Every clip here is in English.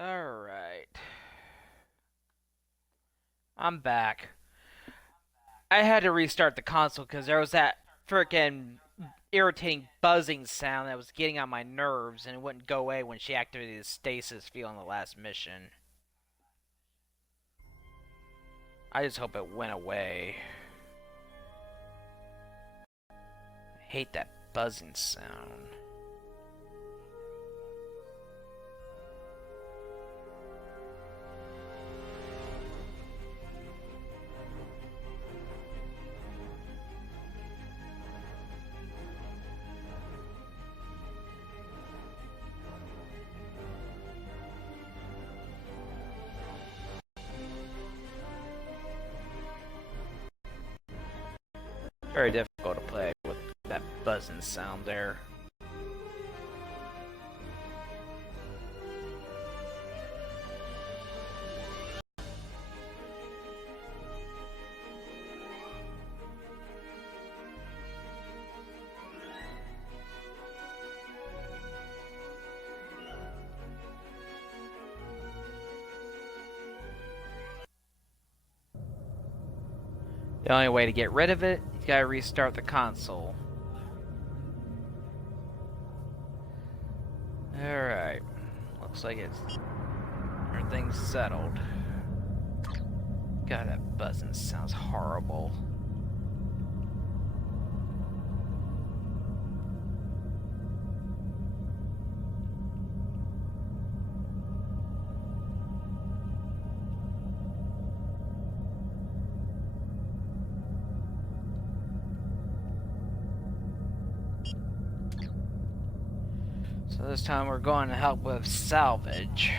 Alright. I'm back. I had to restart the console because there was that freaking irritating buzzing sound that was getting on my nerves and it wouldn't go away when she activated the stasis field on the last mission. I just hope it went away. I hate that buzzing sound. Very difficult to play with that buzzing sound there. The only way to get rid of it, you gotta restart the console. Alright. Looks like everything's settled. God, that buzzing sounds horrible. So this time we're going to help with salvage.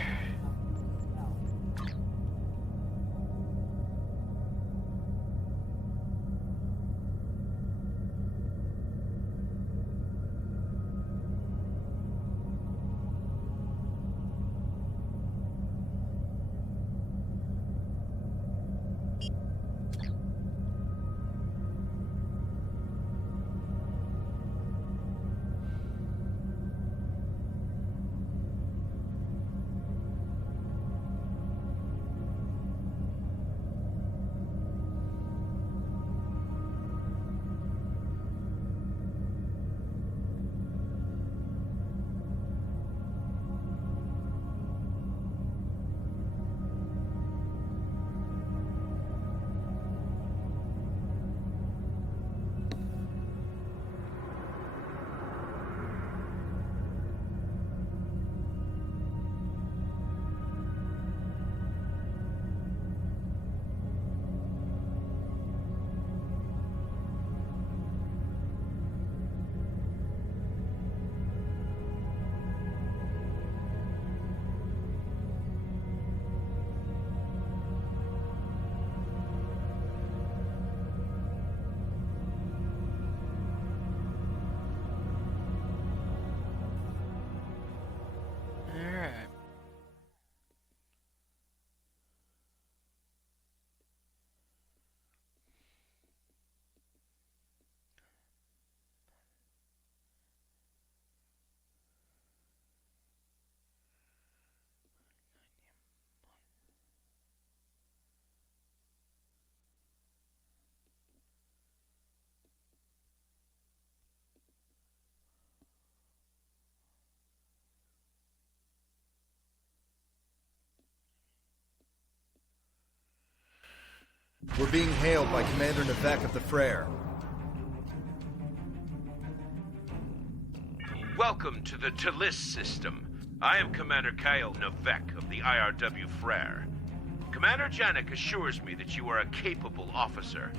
We're being hailed by Commander Navek of the Frere. Welcome to the Talis system. I am Commander Kyle Navek of the IRW Frere. Commander Janik assures me that you are a capable officer.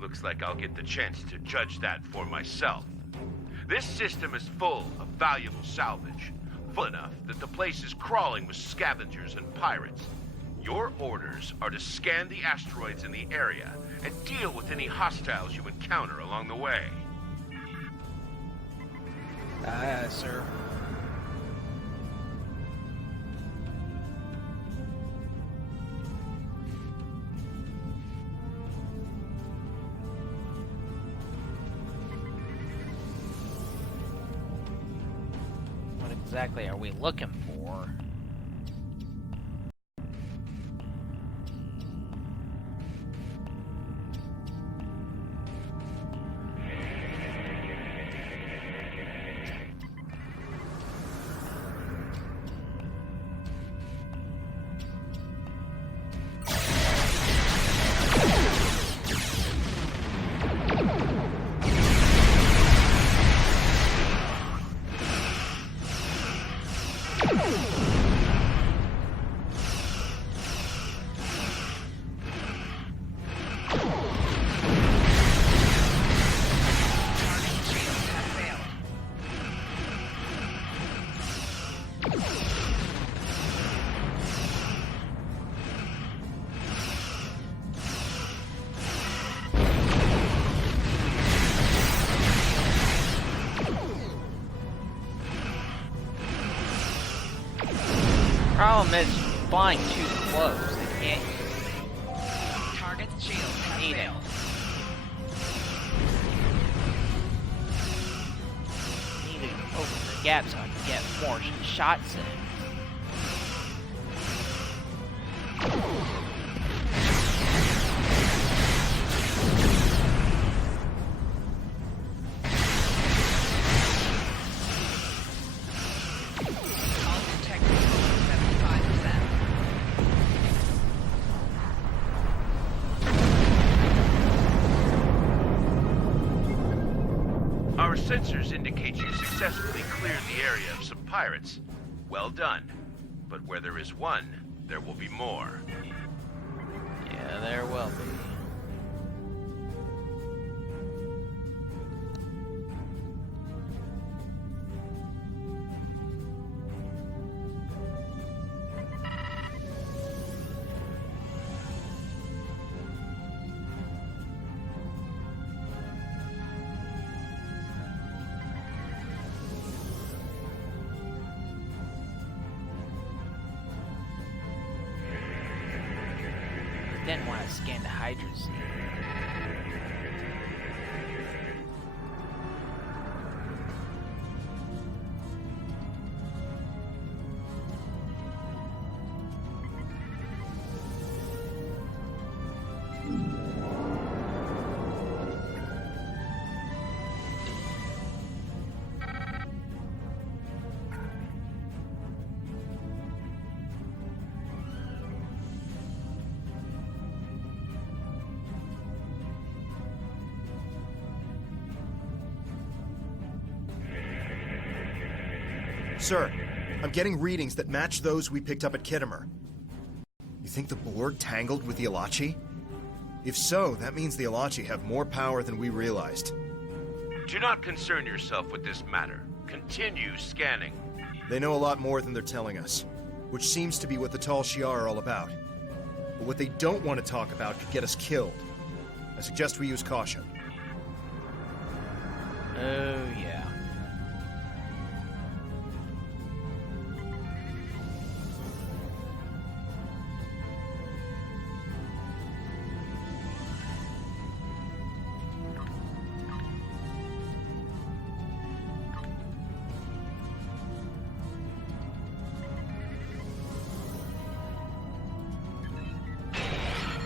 Looks like I'll get the chance to judge that for myself. This system is full of valuable salvage, full enough that the place is crawling with scavengers and pirates. Your orders are to scan the asteroids in the area and deal with any hostiles you encounter along the way. Aye, sir. What exactly are we looking for? problem is flying too close. They can't Target's shields have need it. failed. Need to open the gap so I can get more shots in. All integrity below 75%. Our sensors indicate you successfully cleared the area of some pirates. Well done. But where there is one, there will be more. Yeah, there will be. Didn't want to scan the hydrogen. Sir, I'm getting readings that match those we picked up at Kittimer. You think the Borg tangled with the Alachi? If so, that means the Alachi have more power than we realized. Do not concern yourself with this matter. Continue scanning. They know a lot more than they're telling us, which seems to be what the Tal Shiar are all about. But what they don't want to talk about could get us killed. I suggest we use caution. Oh, yeah.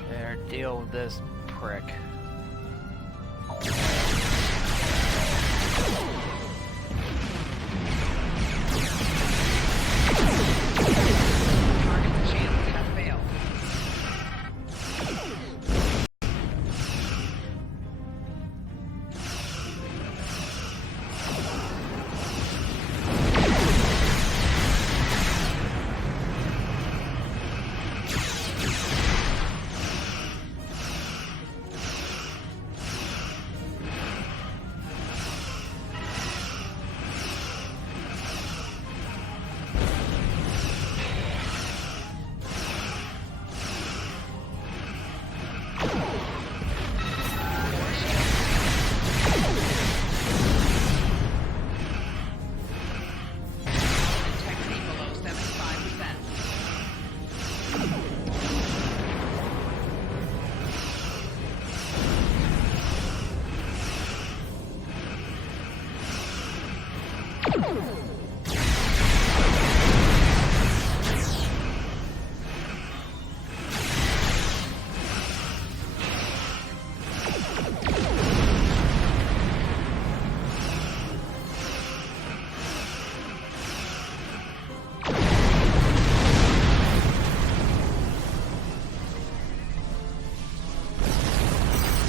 There, deal with this prick. Target's shields have failed. Integrity below 75%.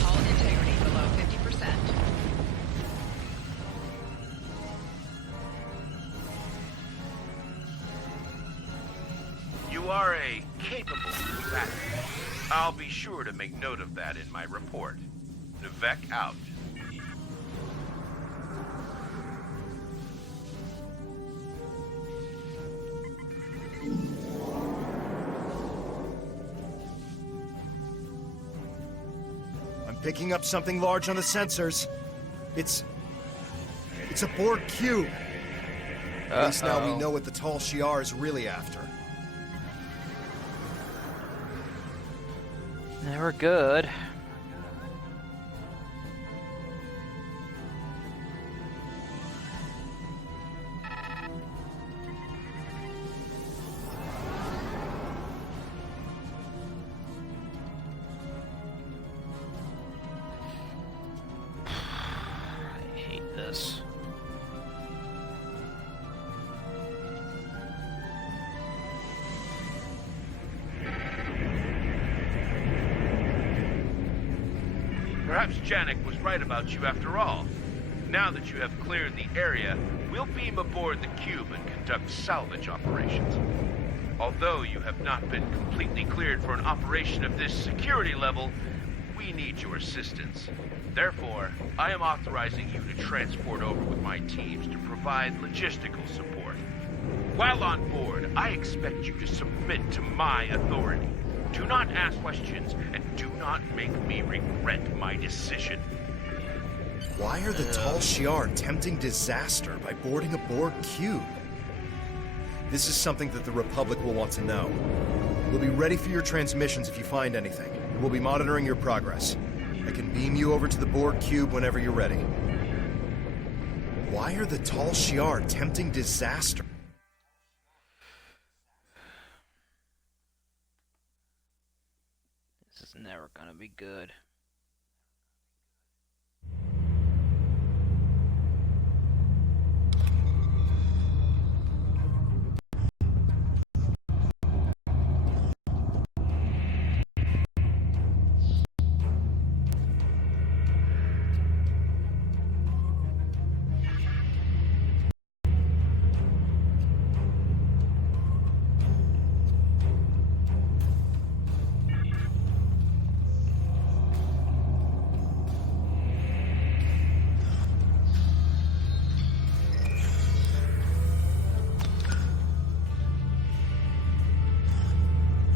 Hull integrity below 50%. You are a capable combatant. I'll be sure to make note of that in my report. Nivek out. I'm picking up something large on the sensors. It's a Borg cube. At least now we know what the Tal Shiar is really after. Never good. I hate this. Perhaps Janek was right about you after all. Now that you have cleared the area, we'll beam aboard the cube and conduct salvage operations. Although you have not been completely cleared for an operation of this security level, we need your assistance. Therefore, I am authorizing you to transport over with my teams to provide logistical support. While on board, I expect you to submit to my authority. Do not ask questions, and do not make me regret my decision. Why are the Tal Shiar tempting disaster by boarding a Borg cube? This is something that the Republic will want to know. We'll be ready for your transmissions if you find anything. We'll be monitoring your progress. I can beam you over to the Borg cube whenever you're ready. Why are the Tal Shiar tempting disaster? This is never gonna be good.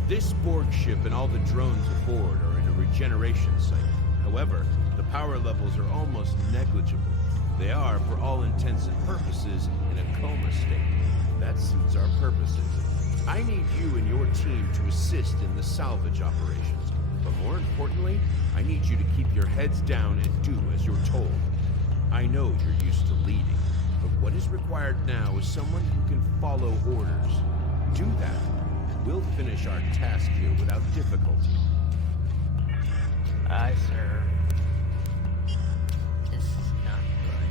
This Borg ship and all the drones aboard are in a regeneration cycle. However, the power levels are almost negligible. They are, for all intents and purposes, in a coma state. That suits our purposes. I need you and your team to assist in the salvage operations. But more importantly, I need you to keep your heads down and do as you're told. I know you're used to leading, but what is required now is someone who can follow orders. Do that. We'll finish our task here without difficulty. Aye, sir. This is not good.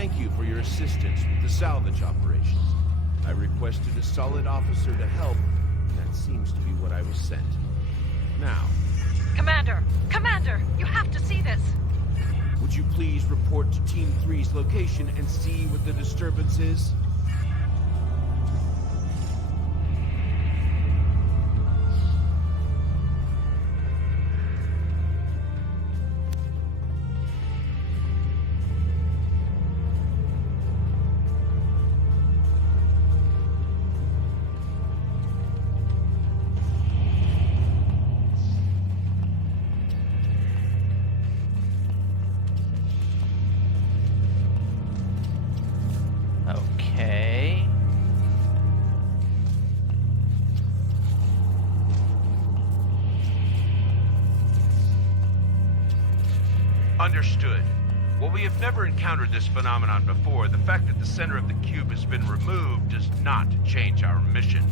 thank you for your assistance with the salvage operations. I requested a solid officer to help, and that seems to be what I was sent. Now, Commander! Commander! You have to see this! would you please report to Team 3's location and see what the disturbance is? Okay. Understood. While we have never encountered this phenomenon before, the fact that the center of the cube has been removed does not change our mission.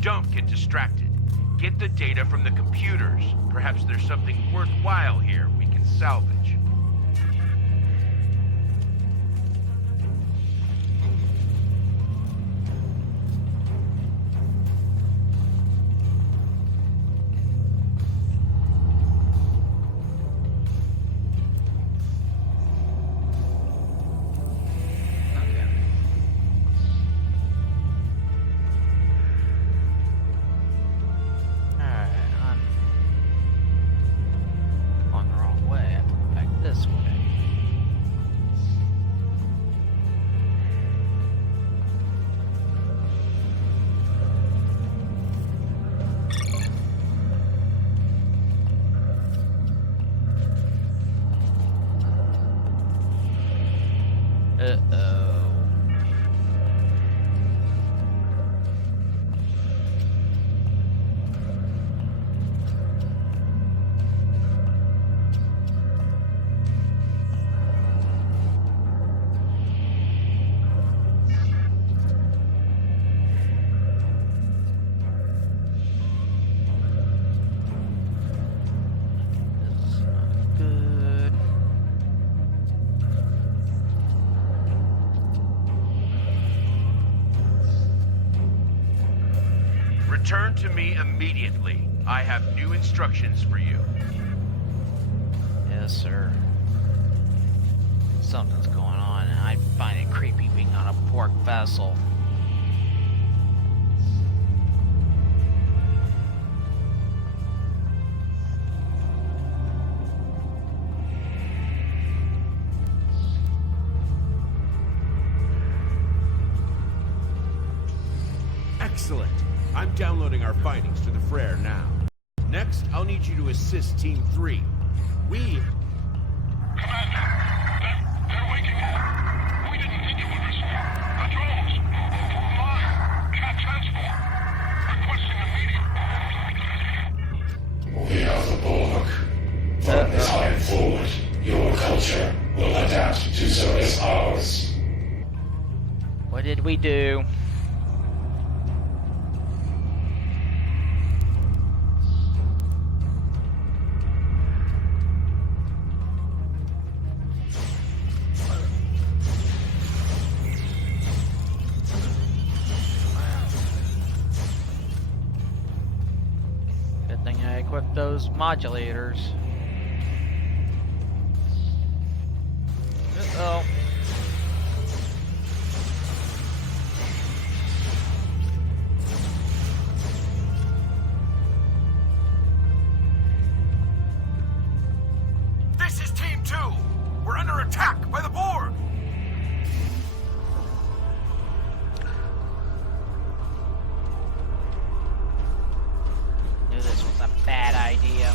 Don't get distracted. Get the data from the computers. Perhaps there's something worthwhile here we can salvage. Alright, I'm going the wrong way. I have to go back this way. Uh-oh. This is not good. Return to me immediately. I have new instructions for you. Yes, sir. Something's going on, and I find it creepy being on a pork vessel. Excellent. I'm downloading our findings to the Frere now. Next, I'll need you to assist Team 3. We... They're waking up. We didn't think you would respond. Controls. Fire. Cannot transport. Requesting immediate. Moving out the bulwark. From this time forward, your culture will adapt to service ours. What did we do? Good thing I equipped those modulators. Uh-oh. This is Team 2. We're under attack by the Borg. Knew this was a bad idea.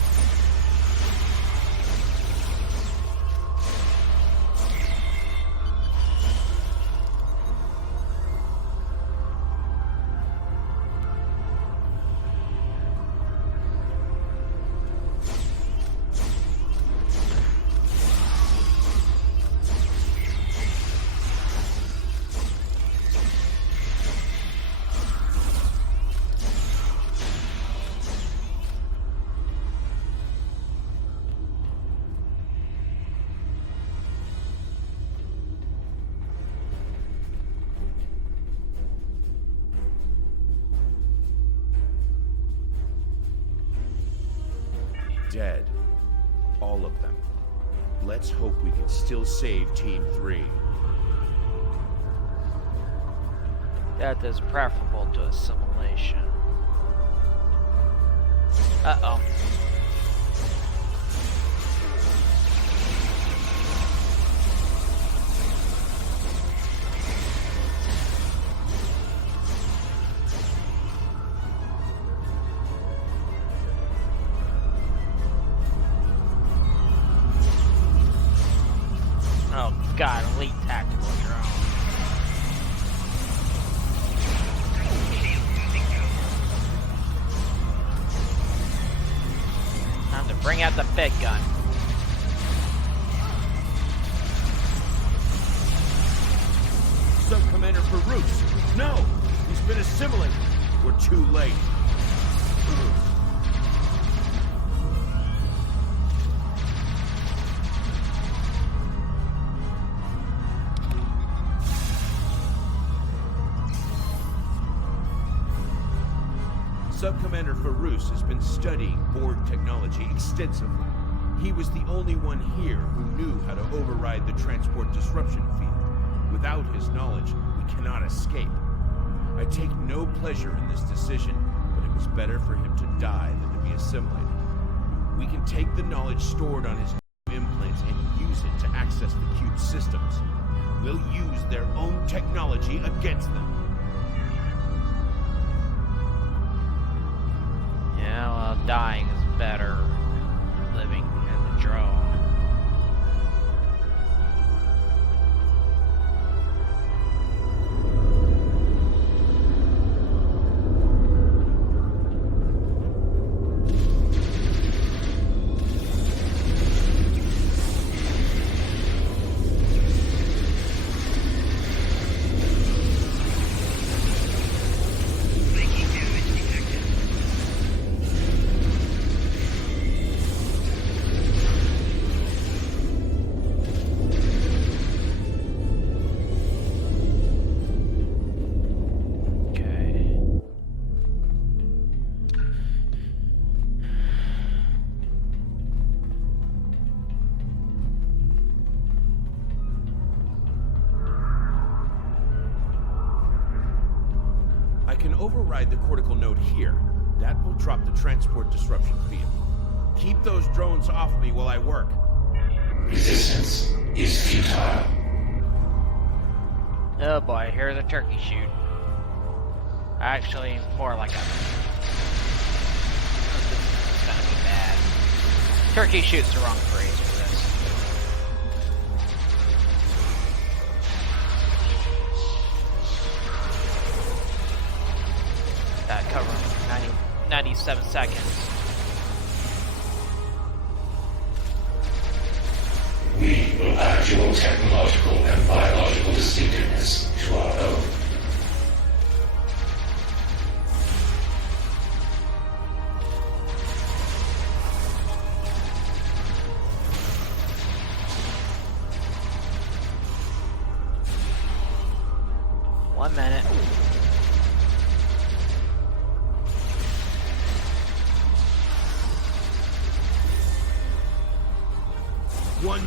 dead. All of them. Let's hope we can still save Team 3. Death is preferable to assimilation. Uh-oh. Oh god, elite tactical drone. Time to bring out the big gun. Sub-Commander Farouz! No! He's been assimilated! We're too late. Sub-Commander Farouz has been studying Borg technology extensively. He was the only one here who knew how to override the transport disruption field. Without his knowledge, we cannot escape. I take no pleasure in this decision, but it was better for him to die than to be assimilated. We can take the knowledge stored on his implants and use it to access the cube's systems. We'll use their own technology against them. Yeah, well, dying is better than living as a drone. I can override the cortical node here. That will drop the transport disruption field. Keep those drones off me while I work. Resistance is futile. Oh boy, here's a turkey shoot. Actually, more like a... This is gonna be bad. Turkey shoot's the wrong phrase for this. That covering 97 seconds. We will add your technological and biological distinctiveness to our own. One minute.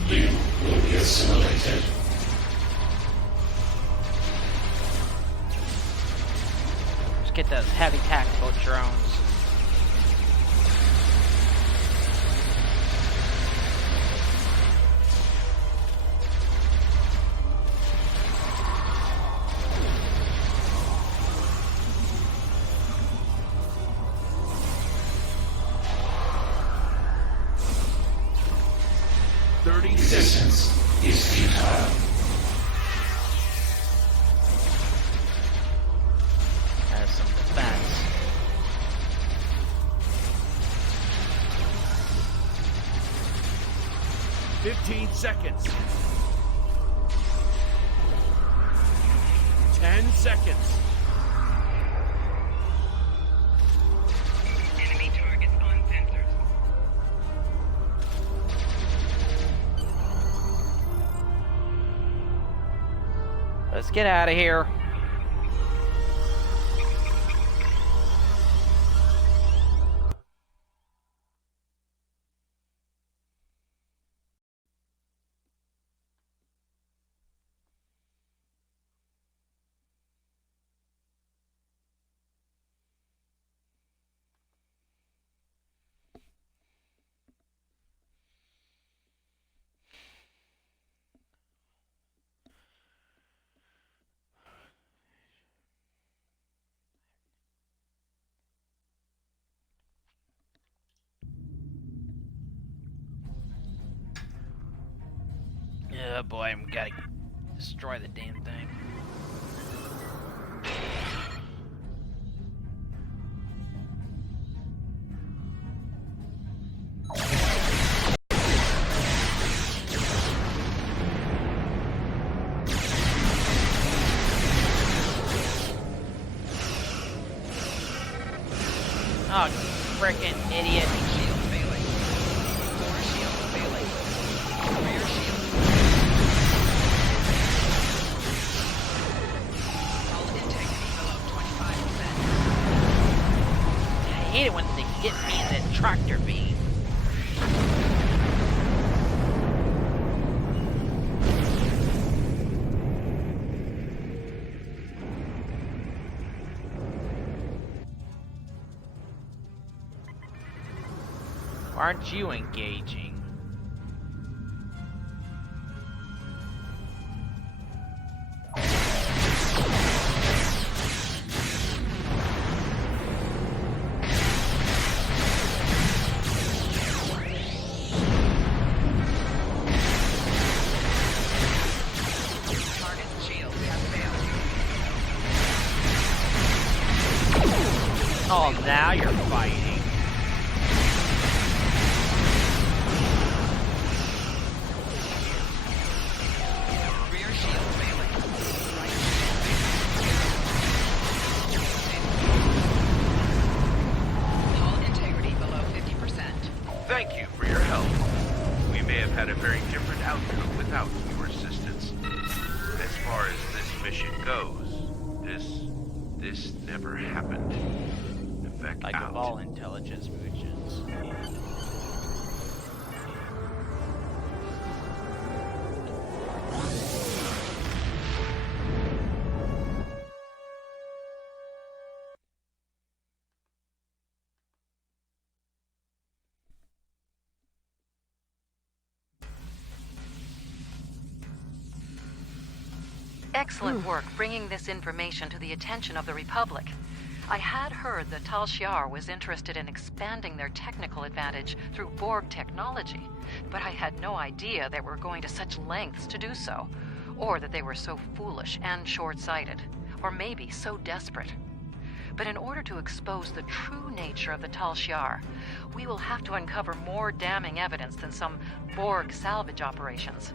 You will be assimilated. Let's get those heavy tactical drones. Resistance is futile. Has some defense. "15 seconds. 10 seconds. Enemy targets on sensors. Let's get out of here. Oh boy, I'm gotta destroy the damn thing. Oh, frickin' idiot. Shield failing. Core shield failing. Rear shield. Hull integrity below 25%. I hate it when they hit me in that tractor beam. Why aren't you engaging? Target shields have failed. Oh, now you're fighting. Rear shield failing. Right shield failing. Hull integrity below 50%. Thank you for your help. We may have had a very different outcome without your assistance. As far as this mission goes, this never happened. Effect Like out. of all intelligence missions. Excellent work bringing this information to the attention of the Republic. I had heard that Tal Shiar was interested in expanding their technical advantage through Borg technology, but I had no idea they were going to such lengths to do so, or that they were so foolish and short-sighted, or maybe so desperate. But in order to expose the true nature of the Tal Shiar, we will have to uncover more damning evidence than some Borg salvage operations.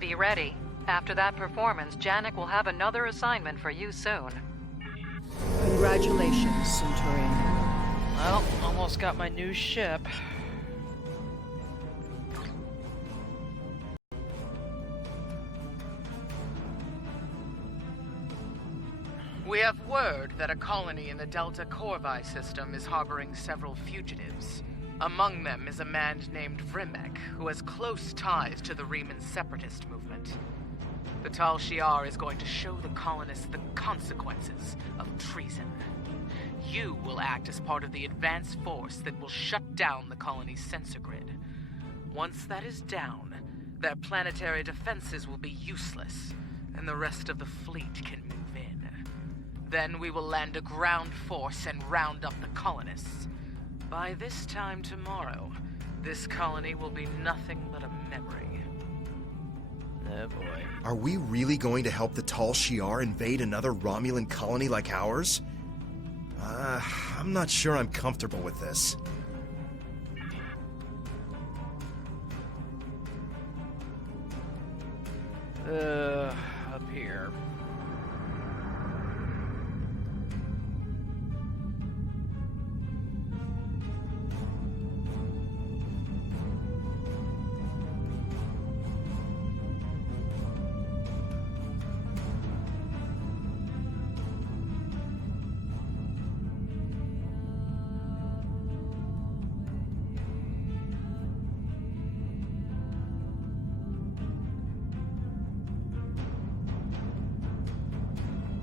Be ready. After that performance, Janek will have another assignment for you soon. Congratulations, Centurion. Well, almost got my new ship. We have word that a colony in the Delta Corvi system is harboring several fugitives. Among them is a man named Vrimek, who has close ties to the Riemann separatist movement. The Tal Shiar is going to show the colonists the consequences of treason. You will act as part of the advanced force that will shut down the colony's sensor grid. Once that is down, their planetary defenses will be useless, and the rest of the fleet can move in. Then we will land a ground force and round up the colonists. By this time tomorrow, this colony will be nothing but a memory. Oh boy. Are we really going to help the Tal Shiar invade another Romulan colony like ours? I'm not sure I'm comfortable with this. Up here.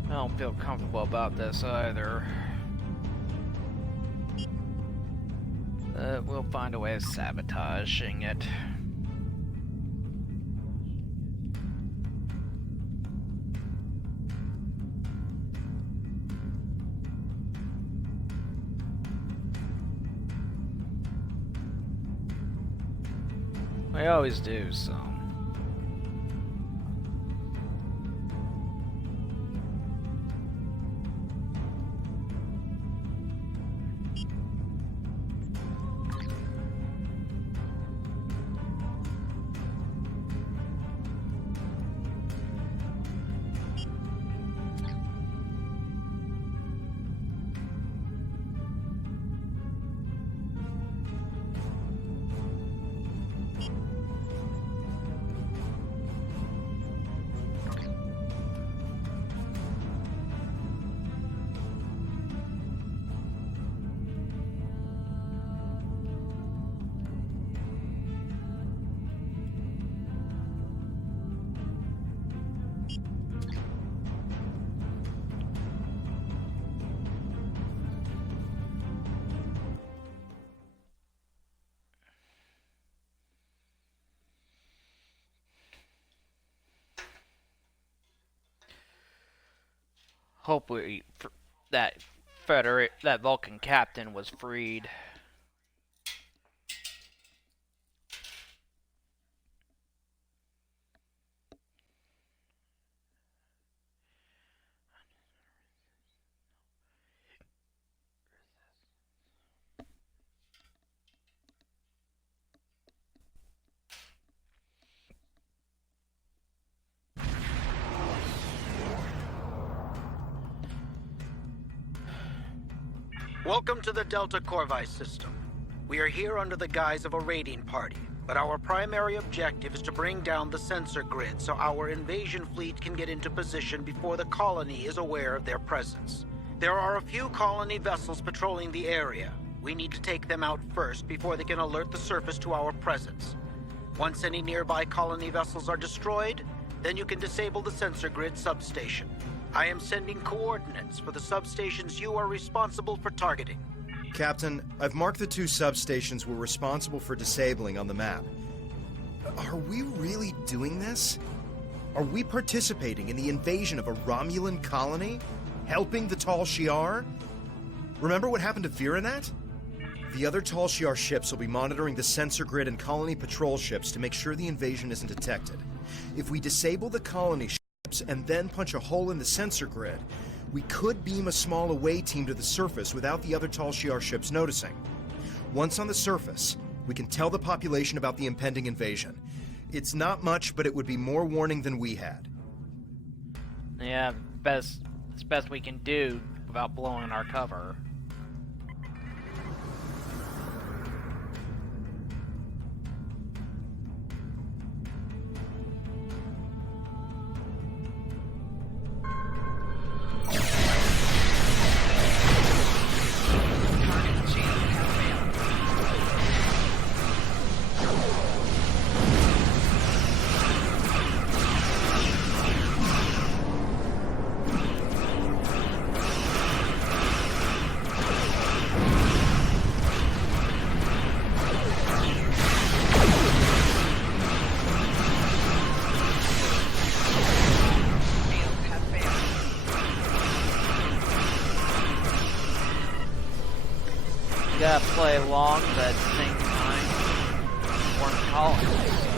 I don't feel comfortable about this either. We'll find a way of sabotaging it. We always do, so. Hopefully, that that Vulcan captain was freed. Welcome to the Delta Corvi system. We are here under the guise of a raiding party, but our primary objective is to bring down the sensor grid so our invasion fleet can get into position before the colony is aware of their presence. There are a few colony vessels patrolling the area. We need to take them out first before they can alert the surface to our presence. Once any nearby colony vessels are destroyed, then you can disable the sensor grid substation. I am sending coordinates for the substations you are responsible for targeting. Captain, I've marked the 2 substations we're responsible for disabling on the map. Are we really doing this? Are we participating in the invasion of a Romulan colony? Helping the Tal Shiar? Remember what happened to Viranet? The other Tal Shiar ships will be monitoring the sensor grid and colony patrol ships to make sure the invasion isn't detected. If we disable the colony ships and then punch a hole in the sensor grid, we could beam a small away team to the surface without the other Tal Shiar ships noticing. Once on the surface, we can tell the population about the impending invasion. It's not much, but it would be more warning than we had. Yeah, it's best we can do without blowing our cover. Gotta play along, but at the same time, we're in college, so.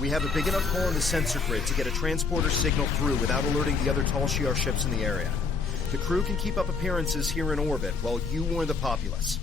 We have a big enough hole in the sensor grid to get a transporter signal through without alerting the other Tal Shiar ships in the area. The crew can keep up appearances here in orbit while you warn the populace.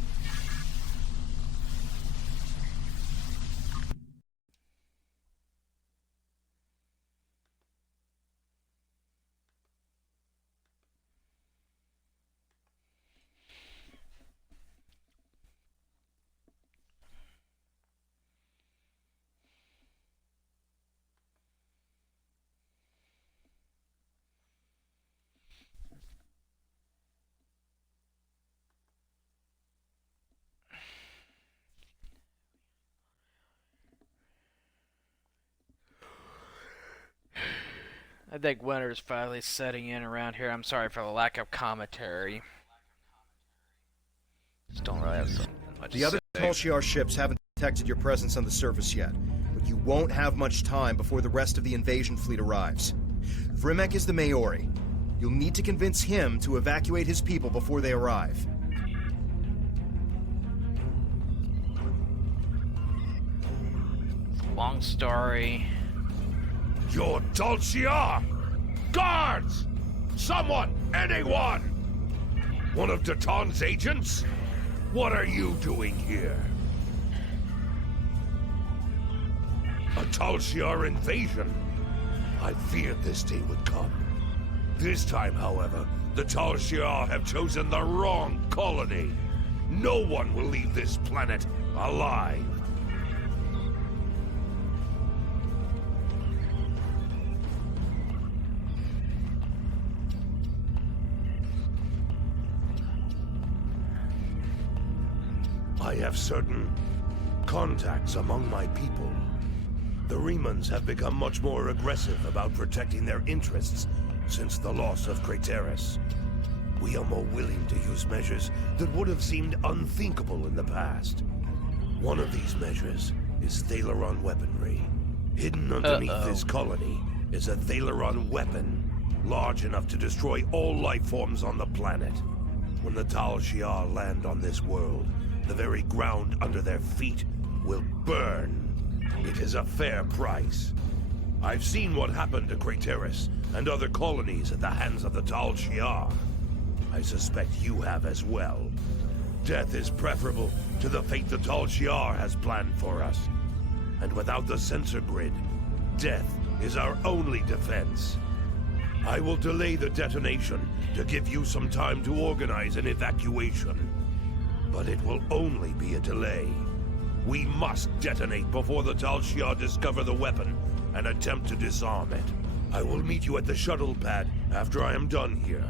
I think winter's finally setting in around here. I'm sorry for the lack of commentary. Just don't really have so much The other to say. Tal Shiar ships haven't detected your presence on the surface yet, but you won't have much time before the rest of the invasion fleet arrives. Vrimek is the Maori. You'll need to convince him to evacuate his people before they arrive. Long story. You're Tal Shiar! Guards! Someone! Anyone! One of Daton's agents? What are you doing here? A Tal Shiar invasion? I feared this day would come. This time, however, the Tal Shiar have chosen the wrong colony. No one will leave this planet alive. I have certain contacts among my people. The Remans have become much more aggressive about protecting their interests since the loss of Craterus. We are more willing to use measures that would have seemed unthinkable in the past. One of these measures is Thalaron weaponry. Hidden underneath this colony is a Thalaron weapon, large enough to destroy all life forms on the planet. When the Tal Shiar land on this world, the very ground under their feet will burn. It is a fair price. I've seen what happened to Craterus and other colonies at the hands of the Tal Shiar. I suspect you have as well. Death is preferable to the fate the Tal Shiar has planned for us. And without the sensor grid, death is our only defense. I will delay the detonation to give you some time to organize an evacuation. But it will only be a delay. We must detonate before the Tal Shiar discover the weapon and attempt to disarm it. I will meet you at the shuttle pad after I am done here.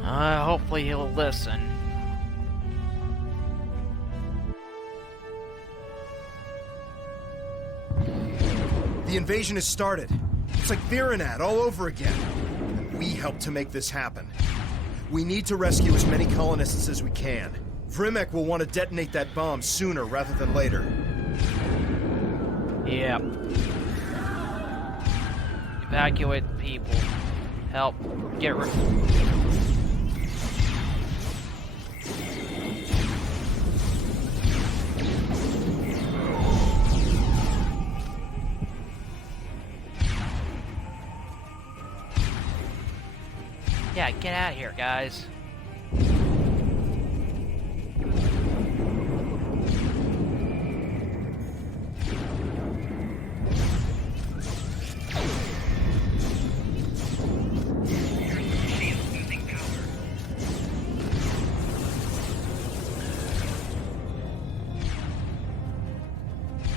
Hopefully he'll listen. The invasion has started. It's like Virenad all over again. And we helped to make this happen. We need to rescue as many colonists as we can. Vrimek will want to detonate that bomb sooner rather than later. Yep. Evacuate the people. Help. Get rid. Yeah, get out of here, guys.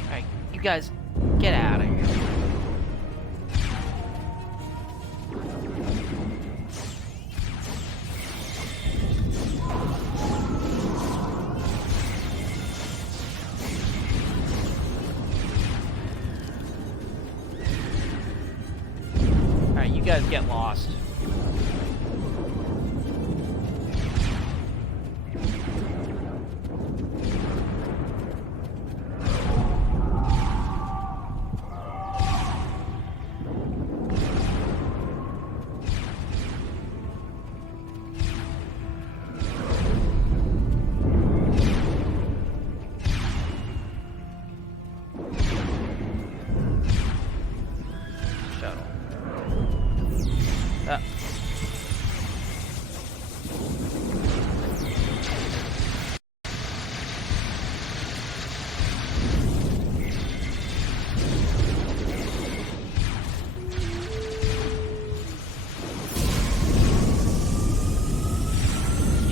Alright, you guys, get out of here. Alright, you guys get lost.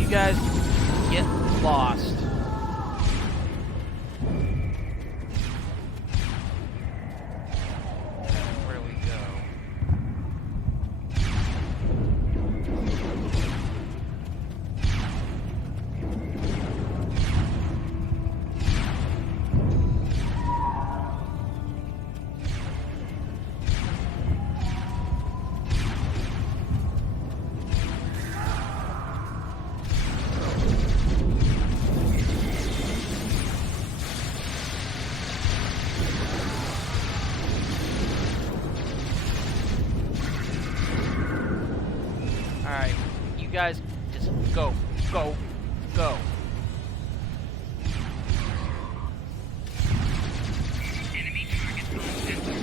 you guys get lost. Where do we go? Alright, you guys just go, go, go. Enemy target on sensor.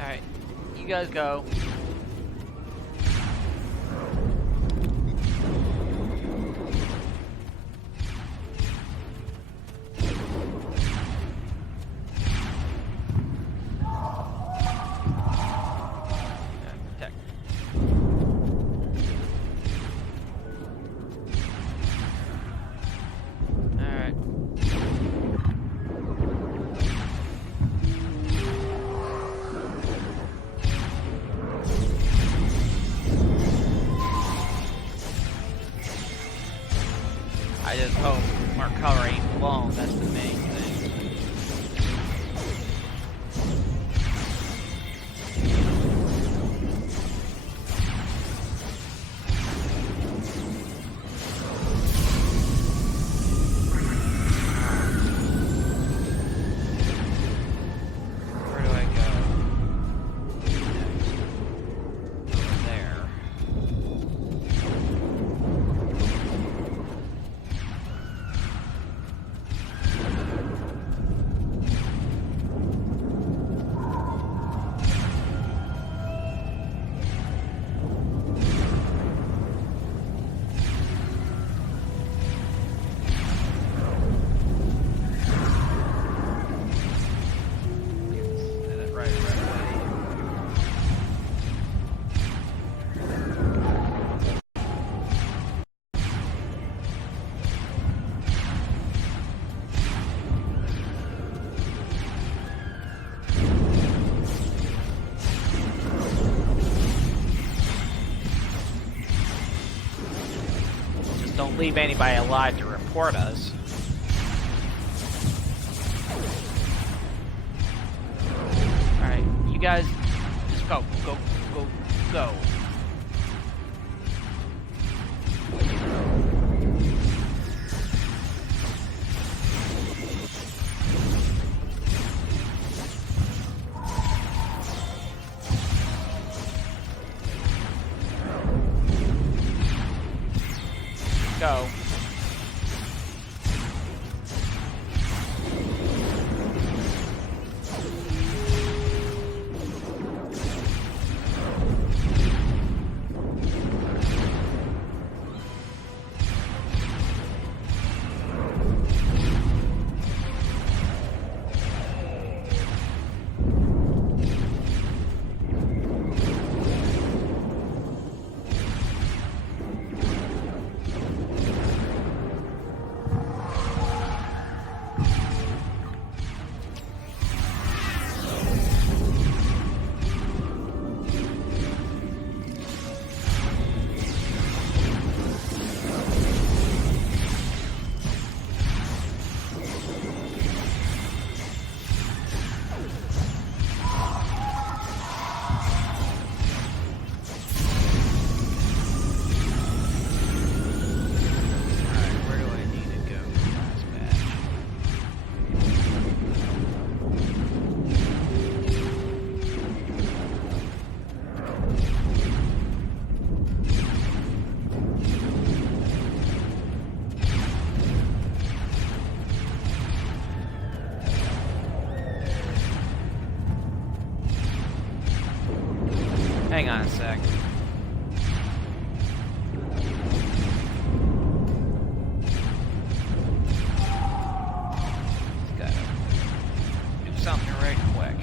Alright, you guys go. Protect. Alright. I just hope our cover ain't blown, that's the main thing. Where do I go? Over there. Right away. Just don't leave anybody alive to report us. Alright, you guys just go, go, go, go. Go. Hang on a sec. Just gotta do something right quick.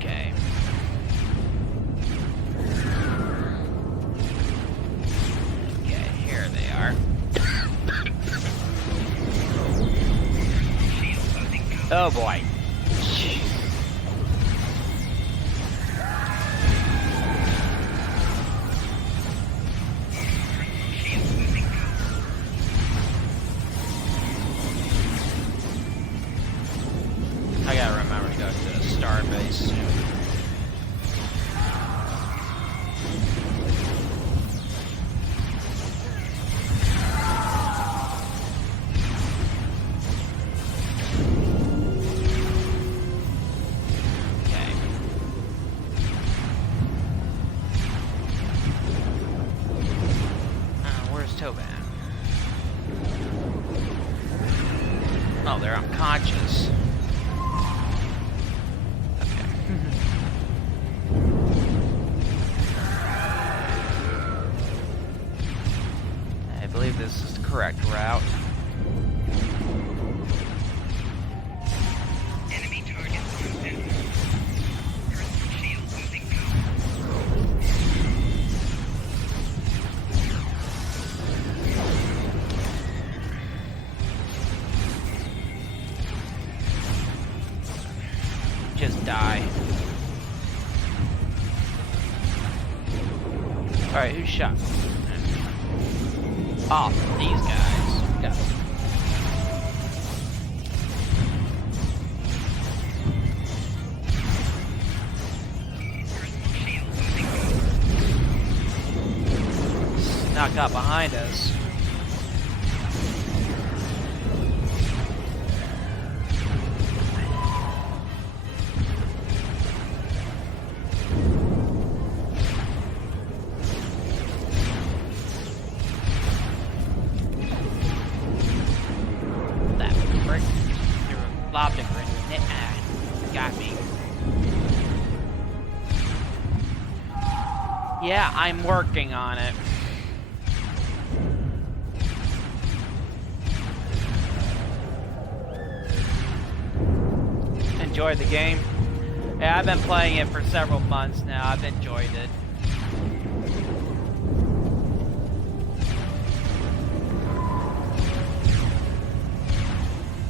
Okay. Okay, here they are. Oh boy. I gotta remember to go to the star base soon. Okay. Where's Toban? Oh, they're unconscious. I believe this is the correct route. Enemy target on center. Personal shield losing power. Just die. Alright, who's shot? Oh, these guys. Got them. Personal shield losing power. Snuck up behind us. That brick. They lobbed a grenade. Got me. Yeah, I'm working on it. Enjoyed the game. Yeah, I've been playing it for several months now. I've enjoyed it.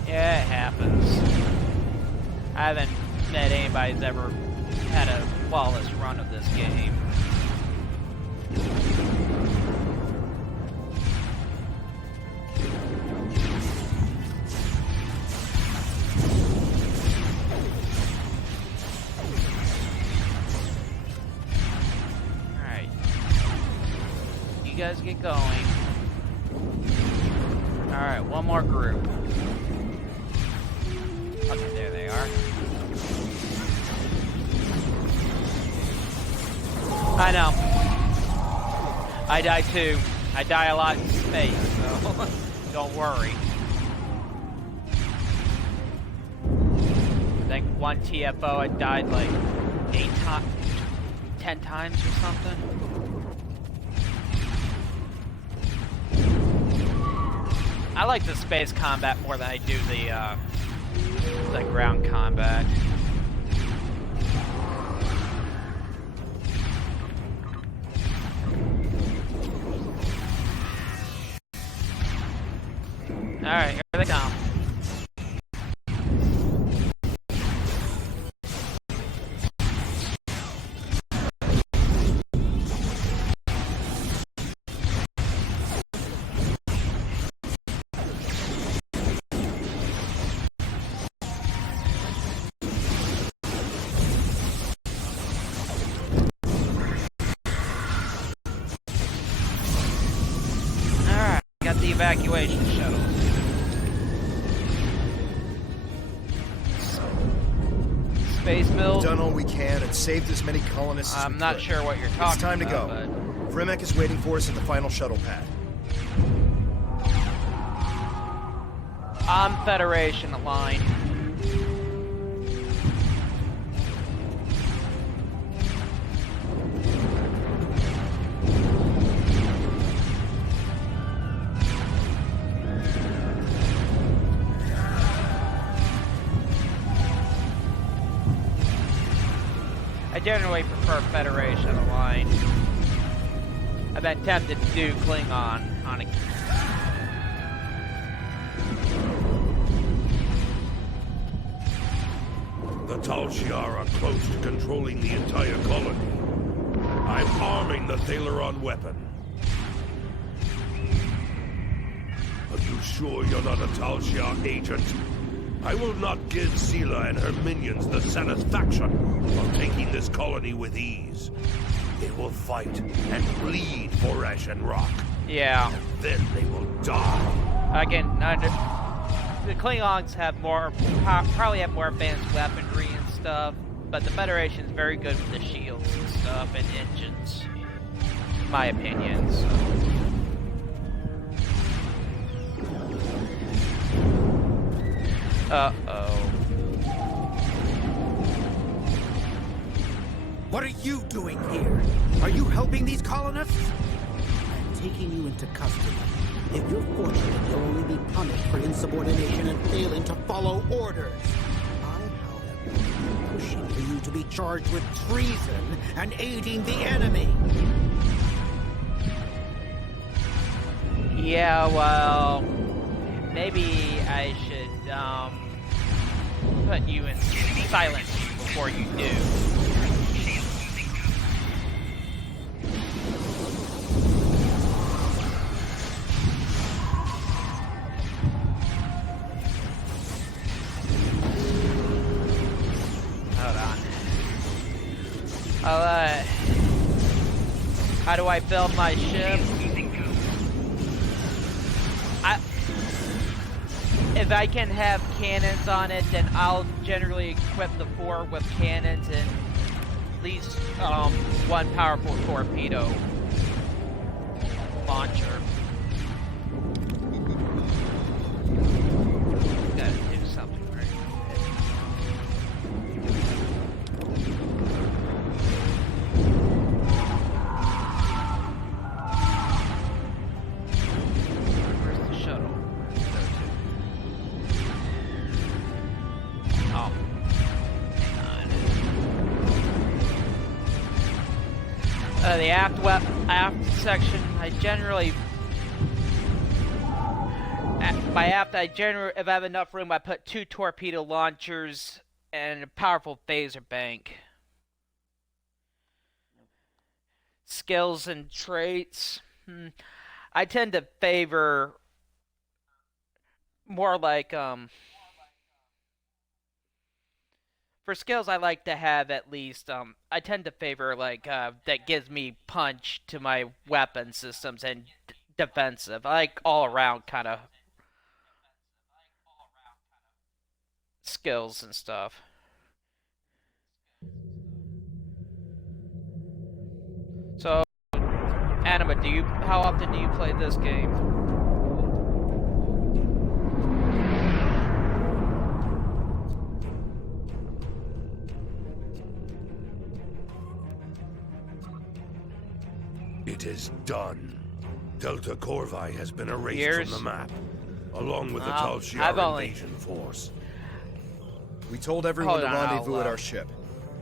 Yeah, it happens. I haven't met anybody who's ever had a flawless run of this game. Alright. You guys get going. Alright, one more group. Okay, there they are. I know. I die too. I die a lot in space, so don't worry. I think one TFO I died like 10 times or something. I like the space combat more than I do the ground combat. Alright, here they come. Alright, got the evacuation shuttle. space We've build. done all we can and saved as many colonists as we I'm not could. sure what you're talking about. It's time to go. But... Vrimek is waiting for us at the final shuttle pad. I'm Federation aligned. I generally prefer Federation aligned. I've been tempted to do Klingon on a... The Tal Shiar are close to controlling the entire colony. I'm arming the Thaleron weapon. Are you sure you're not a Tal Shiar agent? I will not give Sela and her minions the satisfaction of taking this colony with ease. They will fight and bleed for Ash and Rock. Yeah. Then they will die. Again, the Klingons have more, probably have more advanced weaponry and stuff, but the Federation is very good with the shields and stuff and engines, in my opinion. So. Uh-oh. What are you doing here? Are you helping these colonists? I'm taking you into custody. If you're fortunate, you'll only be punished for insubordination and failing to follow orders. I, however, am pushing for you to be charged with treason and aiding the enemy. Yeah, well, maybe I should, put you in silence before you do. Hold on. How do I build my ship? If I can have cannons on it, then I'll generally equip the 4 with cannons and at least one powerful torpedo launcher. Gotta do something right. Where's the shuttle? Oh, hang on. The aft section, I generally, by aft, if I have enough room, I put 2 torpedo launchers and a powerful phaser bank. Skills and traits. I tend to favor more like, for skills, I like to have at least, I tend to favor, like, that gives me punch to my weapon systems and defensive. I like all-around kind of skills and stuff. So, Anima, how often do you play this game? It is done. Delta Corvi has been erased Years? from the map, along with the Well, Tal Shiar I've only- invasion force. We told everyone Hold to on, rendezvous I'll, at our ship.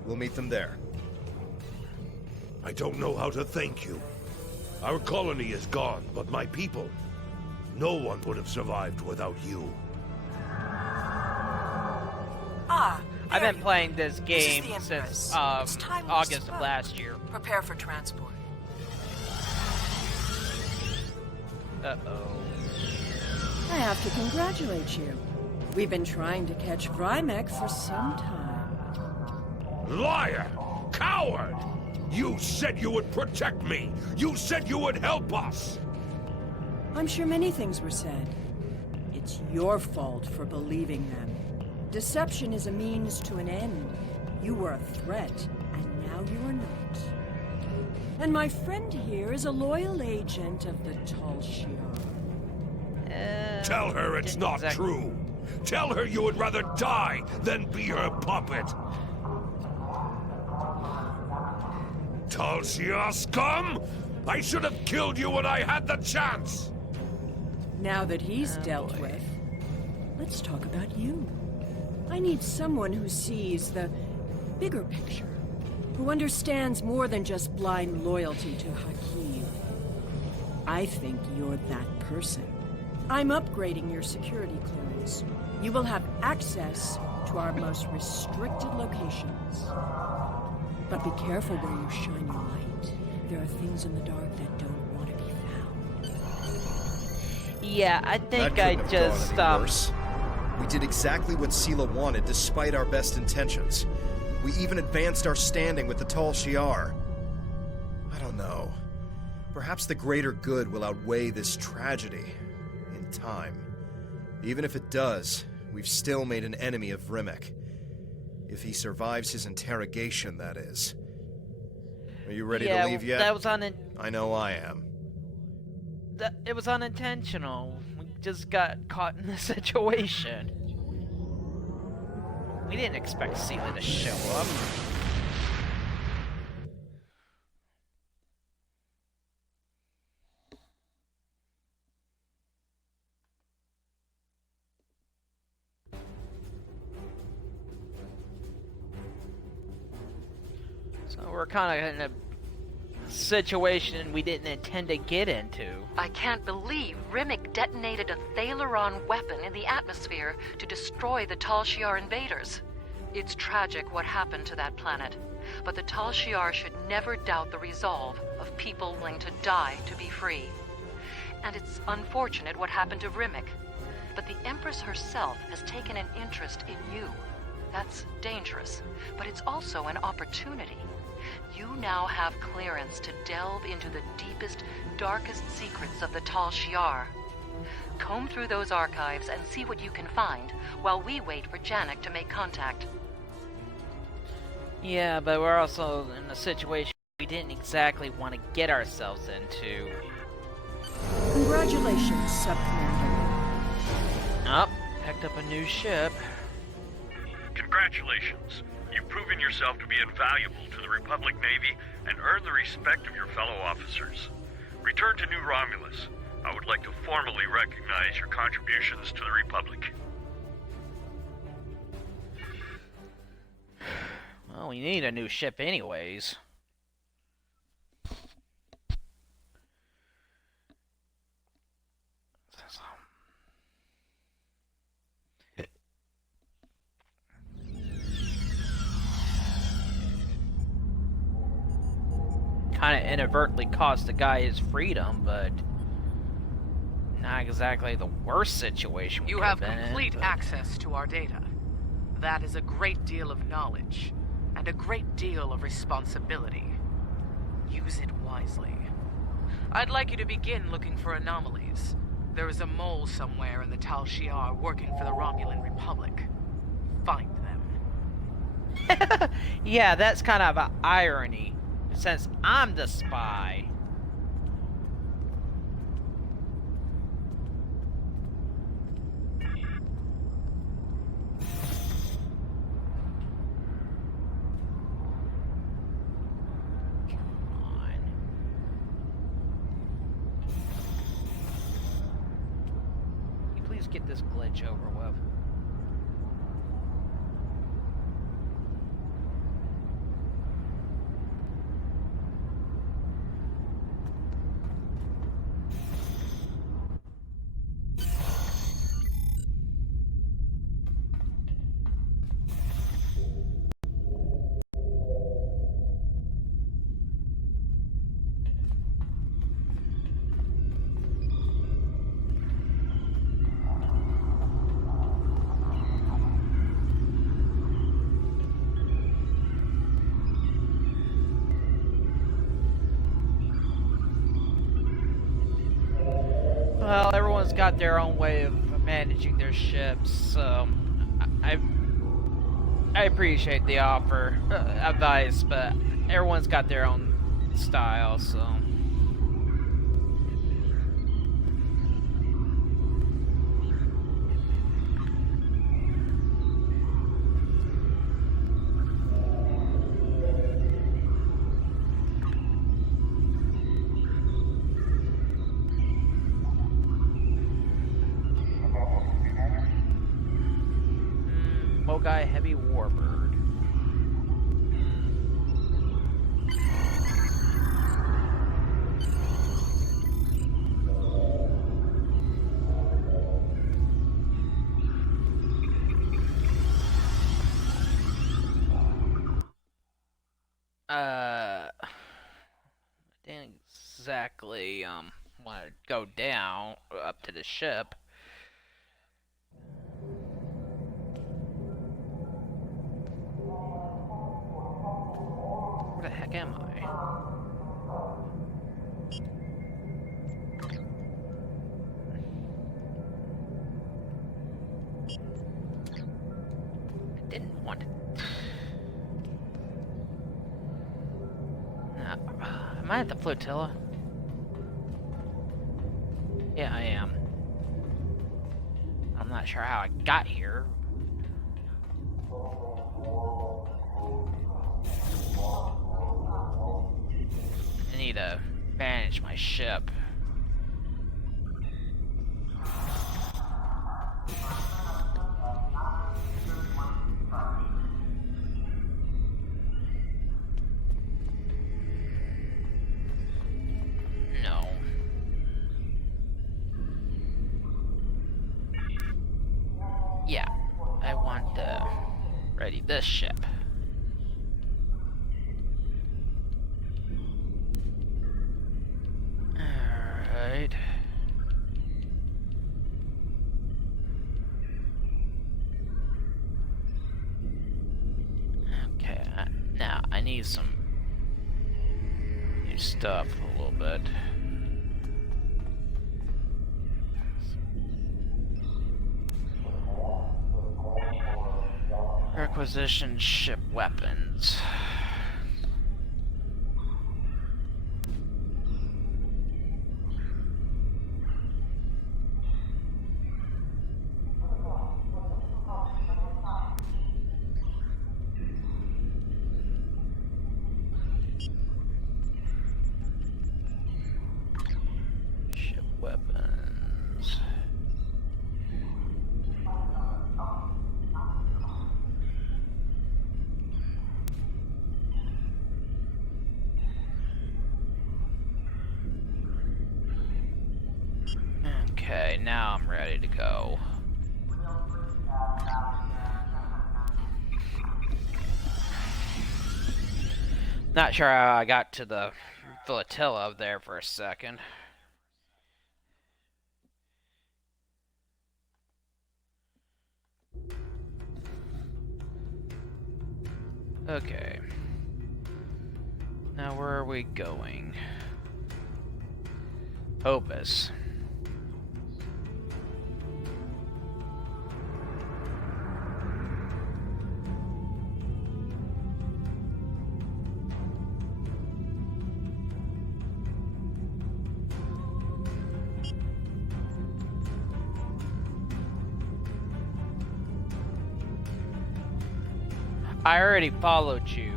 We'll meet them there. I don't know how to thank you. Our colony is gone, but my people, no one would have survived without you. Ah, I've there been you playing this This is game the Empress. since It's time we August spoke. of last year. Prepare for transport. Uh-oh. I have to congratulate you. We've been trying to catch Vrimek for some time. Liar! Coward! You said you would protect me! You said you would help us! I'm sure many things were said. It's your fault for believing them. Deception is a means to an end. You were a threat, and now you are not. And my friend here is a loyal agent of the Tal Shiar. Tell her it's not true. Tell her you would rather die than be her puppet. Tal Shiar scum! I should have killed you when I had the chance! Now that he's dealt with, let's talk about you. I need someone who sees the bigger picture, who understands more than just blind loyalty to Hakim. I think you're that person. I'm upgrading your security clearance. You will have access to our most restricted locations. But be careful where you shine your light. There are things in the dark that don't want to be found. Yeah, I think That I couldn't have just gone any worse. We did exactly what Sela wanted, despite our best intentions. We even advanced our standing with the Tal Shiar. I don't know. Perhaps the greater good will outweigh this tragedy in time. Even if it does, we've still made an enemy of Rimek. If he survives his interrogation, that is. Are you ready to leave yet? That was I know I am. It was unintentional. We just got caught in the situation. We didn't expect Sela to show up. So we're kind of in a situation we didn't intend to get into. I can't believe Rimek detonated a Thaleron weapon in the atmosphere to destroy the Tal Shiar invaders. It's tragic what happened to that planet, but the Tal Shiar should never doubt the resolve of people willing to die to be free. And it's unfortunate what happened to Rimek, but the Empress herself has taken an interest in you. That's dangerous, but it's also an opportunity. You now have clearance to delve into the deepest, darkest secrets of the Tal Shiar. Comb through those archives and see what you can find, while we wait for Janek to make contact. Yeah, but we're also in a situation we didn't exactly want to get ourselves into. Congratulations, Sub-Commander. Oh, picked up a new ship. Congratulations. You've proven yourself to be invaluable to the Republic Navy and earned the respect of your fellow officers. Return to New Romulus. I would like to formally recognize your contributions to the Republic. Well, we need a new ship anyways. Kind of inadvertently cost the guy his freedom, but not exactly the worst situation we You could have been complete in, access to our data. That is a great deal of knowledge, and a great deal of responsibility. Use it wisely. I'd like you to begin looking for anomalies. There is a mole somewhere in the Tal Shiar working for the Romulan Republic. Find them. Yeah, that's kind of an irony, since I'm the spy. Get this glitch over with. Well, everyone's got their own way of managing their ships, so I I appreciate the offer, advice, but everyone's got their own style, so. Mogai Heavy Warbird. Didn't exactly want to go down up to the ship. Where the heck am I? I didn't want to. Am I at the flotilla? Yeah, I am. I'm not sure how I got here. I need to manage my ship. No. Yeah, I want to ready this ship. Alright. Okay, now I need some new stuff a little bit. Requisition ship weapons. Ship weapons. Okay, now I'm ready to go. Not sure how I got to the flotilla up there for a second. Okay. Now where are we going? Opus. I already followed you.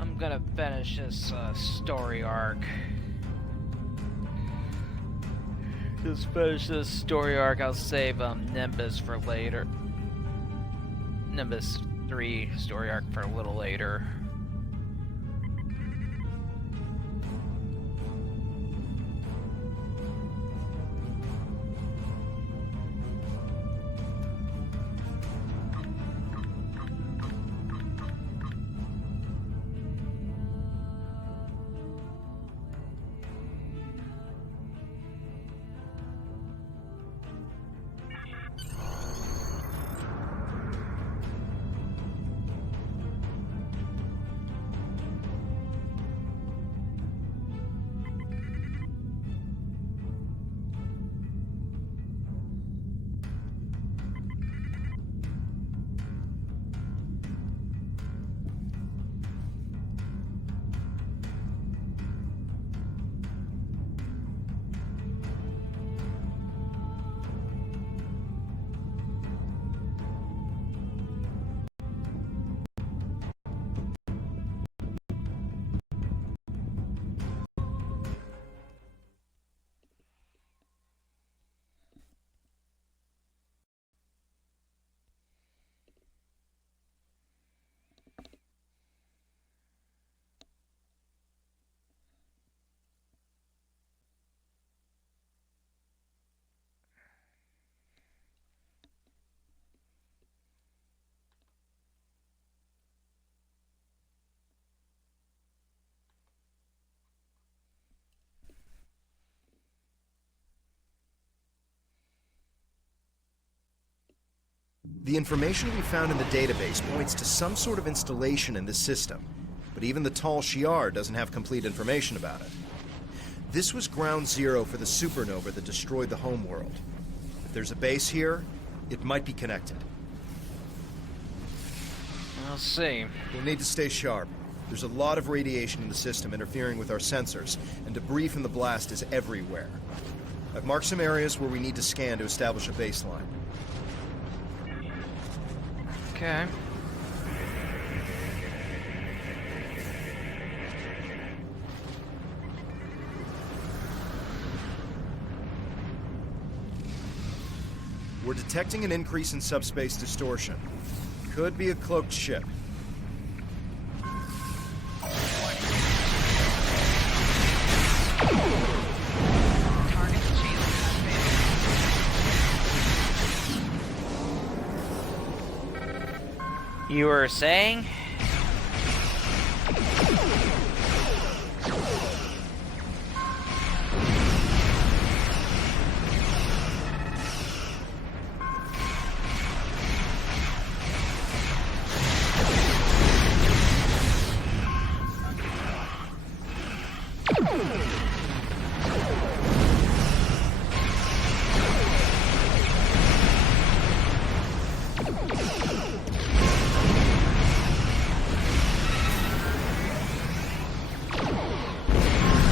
I'm gonna finish this story arc. Just finish this story arc. I'll save Nimbus for later. Nimbus 3 story arc for a little later. The information we found in the database points to some sort of installation in this system, but even the Tal Shiar doesn't have complete information about it. This was ground zero for the supernova that destroyed the homeworld. If there's a base here, it might be connected. We'll see. We'll need to stay sharp. There's a lot of radiation in the system interfering with our sensors, and debris from the blast is everywhere. I've marked some areas where we need to scan to establish a baseline. Okay. We're detecting an increase in subspace distortion. Could be a cloaked ship. Target shield has failed. You were saying?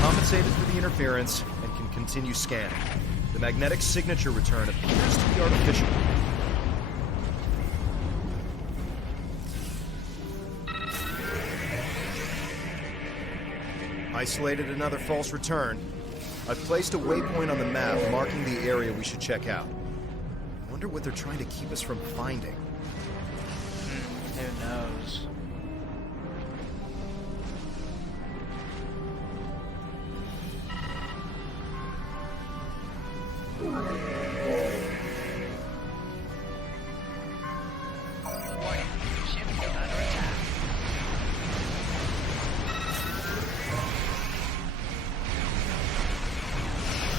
Compensated for the interference and can continue scanning. The magnetic signature return appears to be artificial. Isolated another false return. I've placed a waypoint on the map marking the area we should check out. I wonder what they're trying to keep us from finding. Who knows? Warning. Ship is under attack.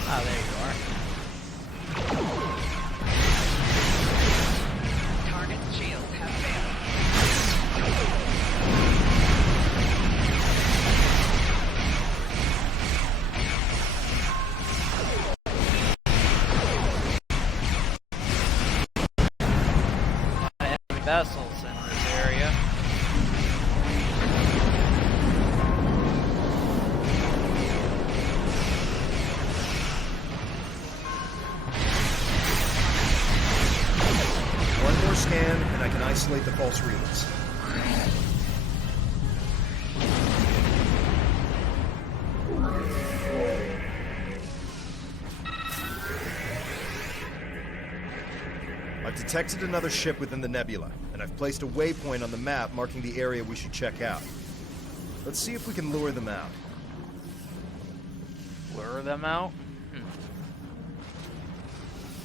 Ah, there you are. Target shields have failed. A lot of enemy vessels in this area. One more scan, and I can isolate the false readings. detected another ship within the nebula, and I've placed a waypoint on the map marking the area we should check out. Let's see if we can lure them out. Lure them out?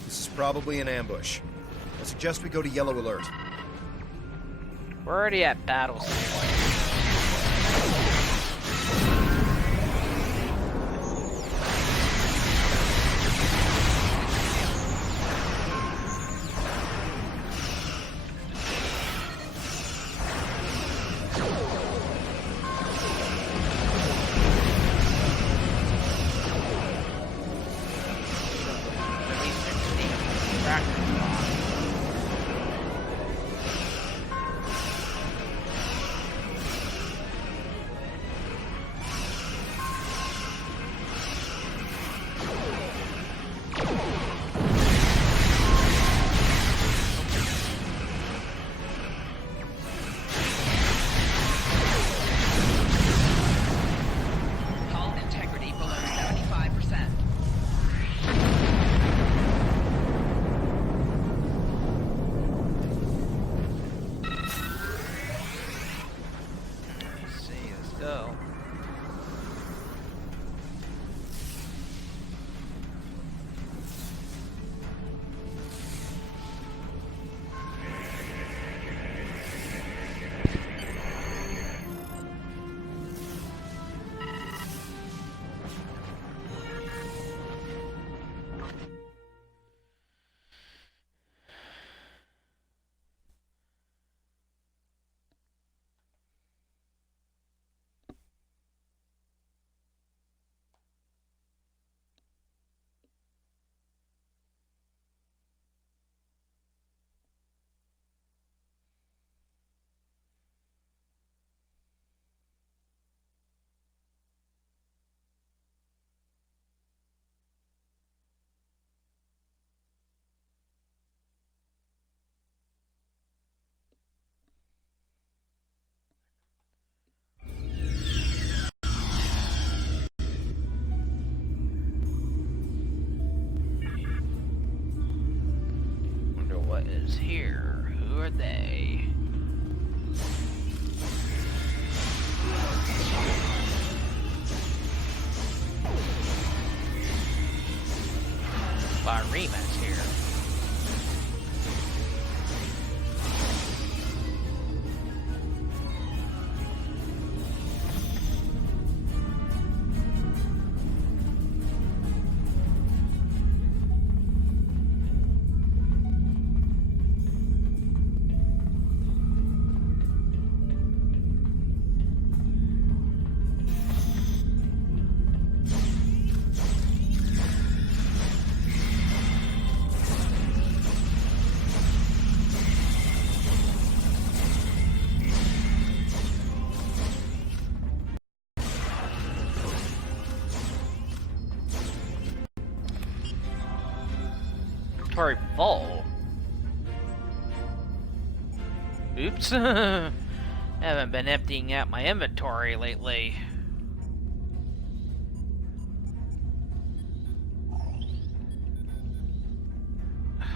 This is probably an ambush. I suggest we go to yellow alert. We're already at battle stage. Hull integrity below 75%. Let's see, let's go. Wonder what is here. Who are they? Rima's here. Inventory full. Oops. Haven't been emptying out my inventory lately. I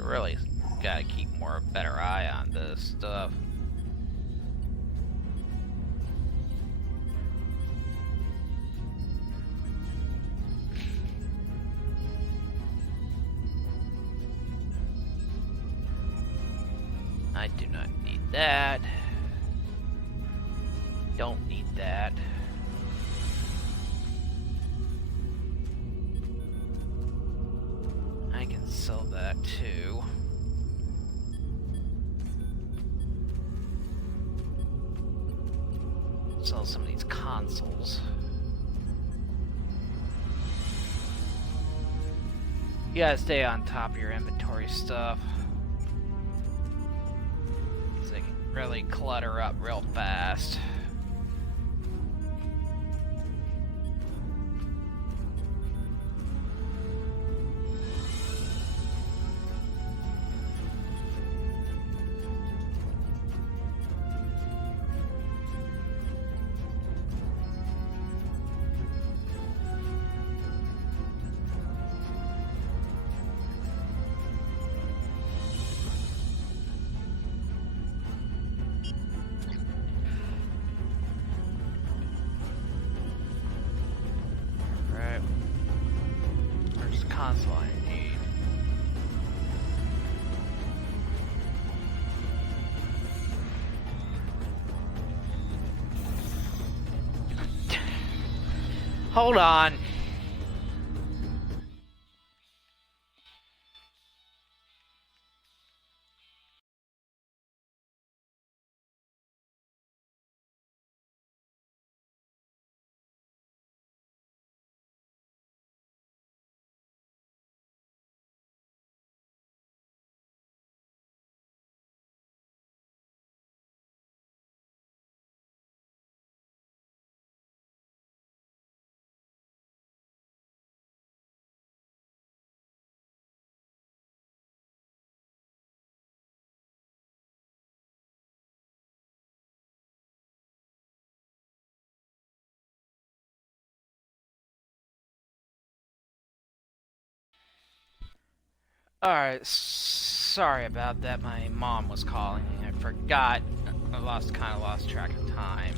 really gotta keep more better eye on this stuff. I do not need that. Don't need that. I can sell that too. Sell some of these consoles. You gotta stay on top of your inventory stuff. They can really clutter up real fast. console I need. Hold on. Alright, sorry about that. My mom was calling. I forgot. I kind of lost track of time.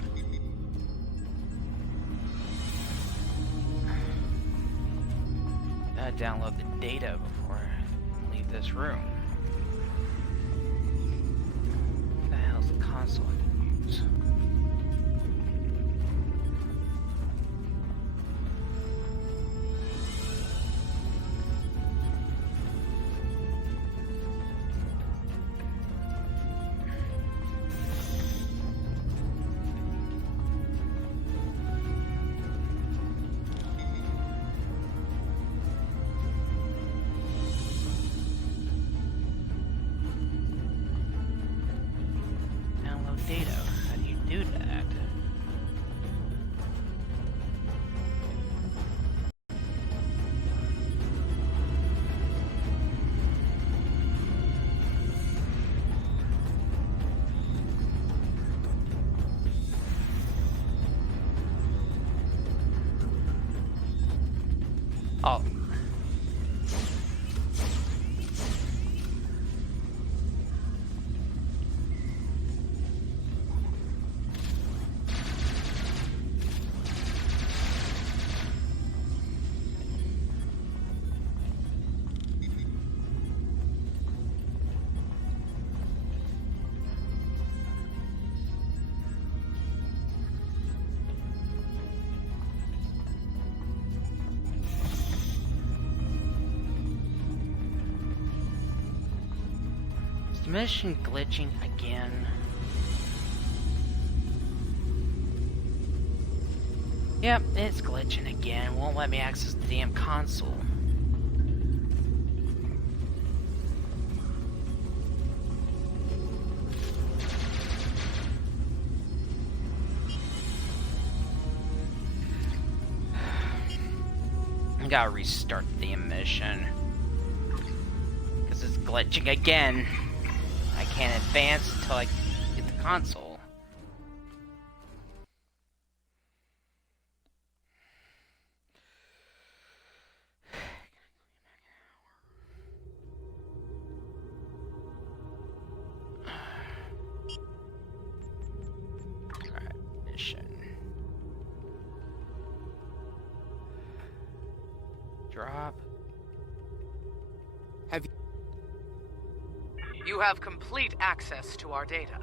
Gotta download the data before I leave this room. What the hell's the console I can use? Data. How do you do that? Oh. Mission glitching again. Yep, it's glitching again. Won't let me access the damn console. I gotta restart the damn mission. Because it's glitching again. I can't advance until I get the console. Alright, mission. Drop. You have complete access to our data.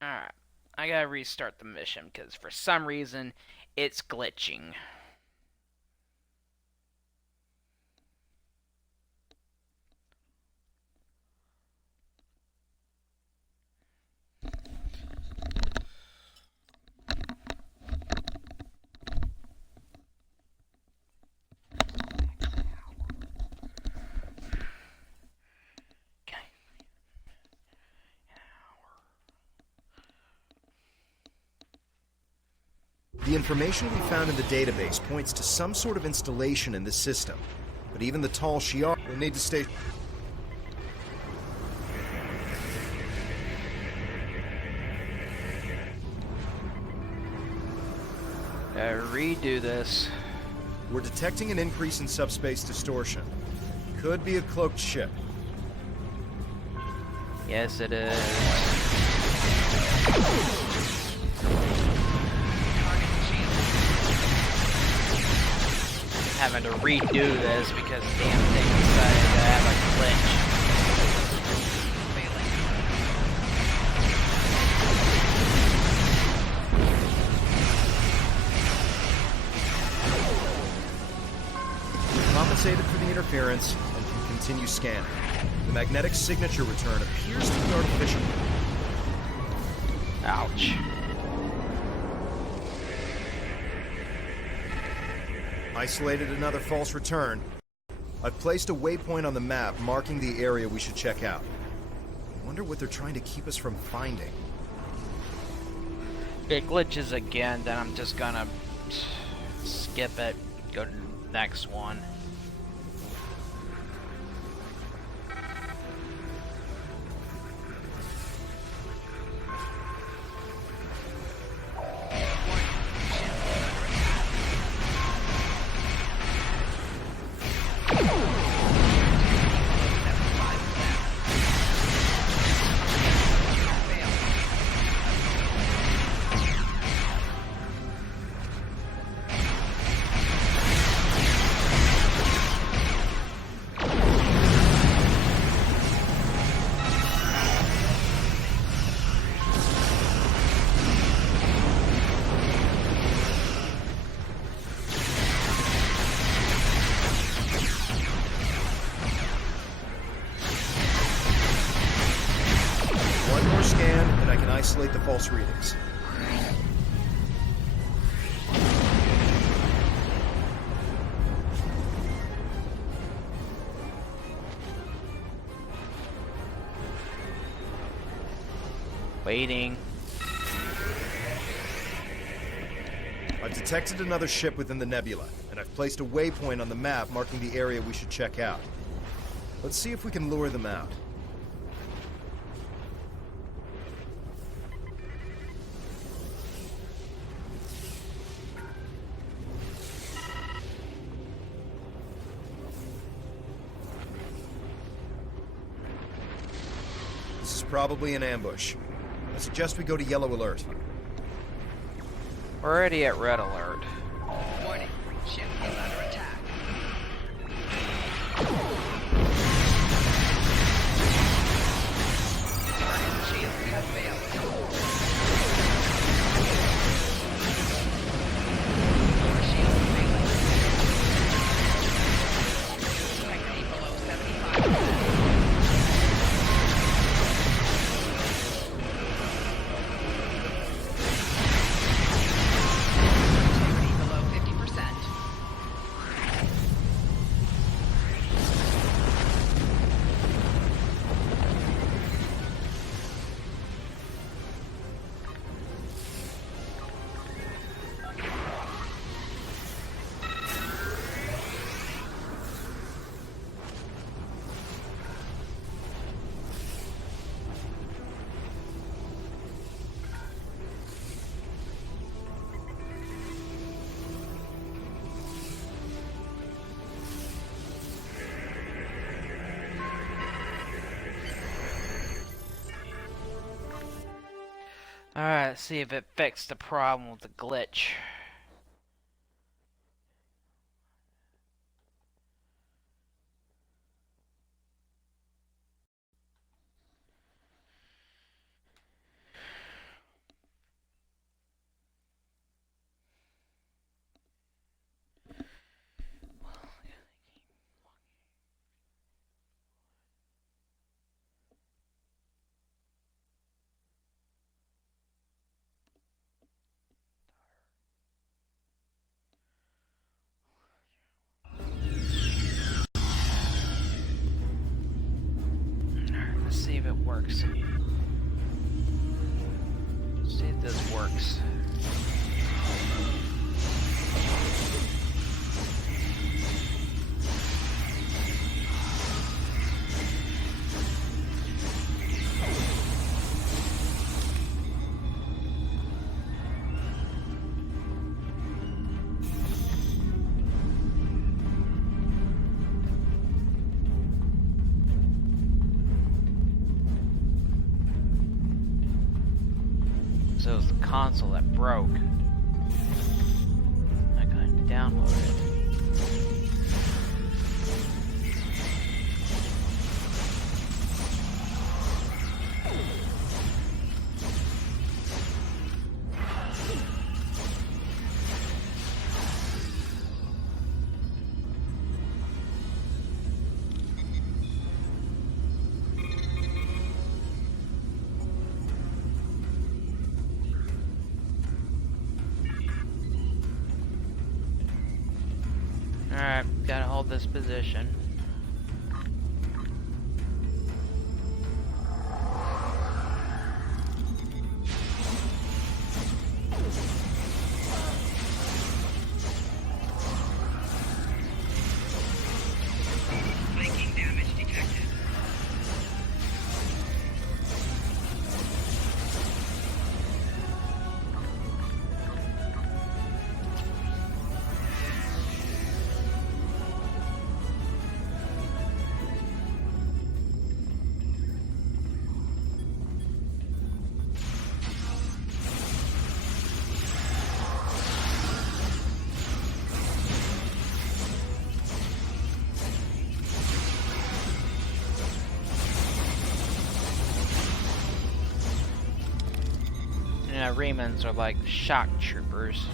Alright, I gotta restart the mission because for some reason it's glitching. The information we found in the database points to some sort of installation in this system. But even the Tal Shiar will need to stay... Redo this. We're detecting an increase in subspace distortion. Could be a cloaked ship. Yes, it is. Having to redo this because the damn thing decided to have a glitch. We've compensated for the interference and can continue scanning. The magnetic signature return appears to be artificial. Ouch. Isolated another false return. I've placed a waypoint on the map marking the area we should check out. I wonder what they're trying to keep us from finding. If it glitches again, then I'm just gonna skip it, go to the next one. Scan, and I can isolate the false readings. Waiting. I've detected another ship within the nebula, and I've placed a waypoint on the map marking the area we should check out. Let's see if we can lure them out. This is probably an ambush. I suggest we go to yellow alert. We're already at red alert. Warning. Ship is under attack. Target shield has failed. Your shield failing. Integrity below 75%. Alright, let's see if it fixed the problem with the glitch. Let's see if it works. Let's see if this works. console that broke. I gotta download it. Alright, gotta hold this position. Flanking damage detected. Yeah, Remans are like shock troopers.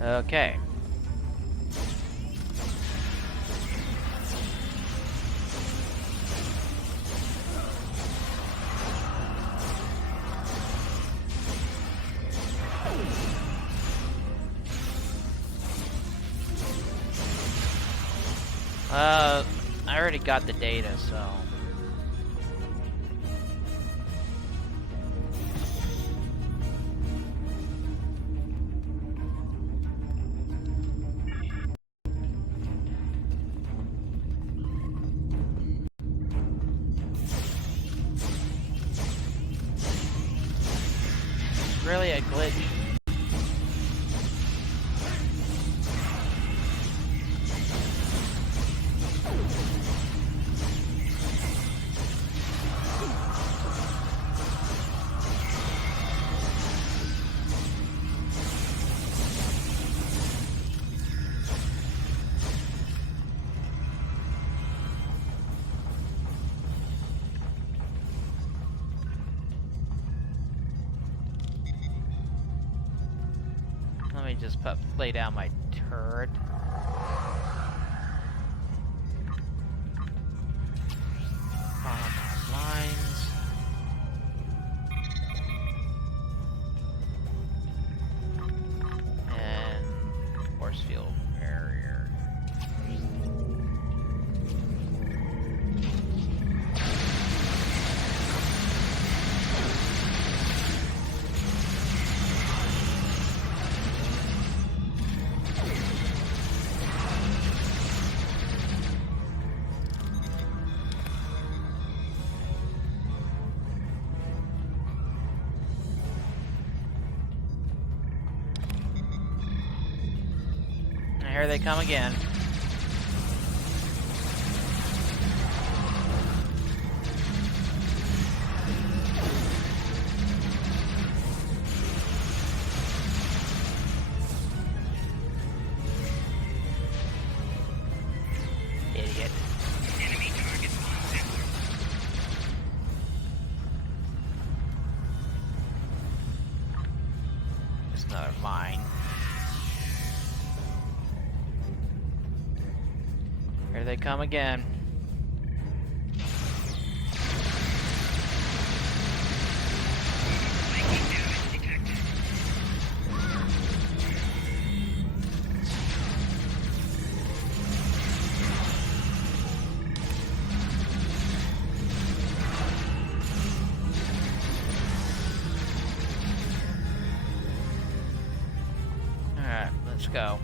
Okay. I already got the data, so... Really a glitch. Let me just lay down my turret. Follow my lines. And force field barrier. Here they come again. Idiot. Enemy targets on sensor. It's another mine. Here they come again. Flanking damage detected. Let's go.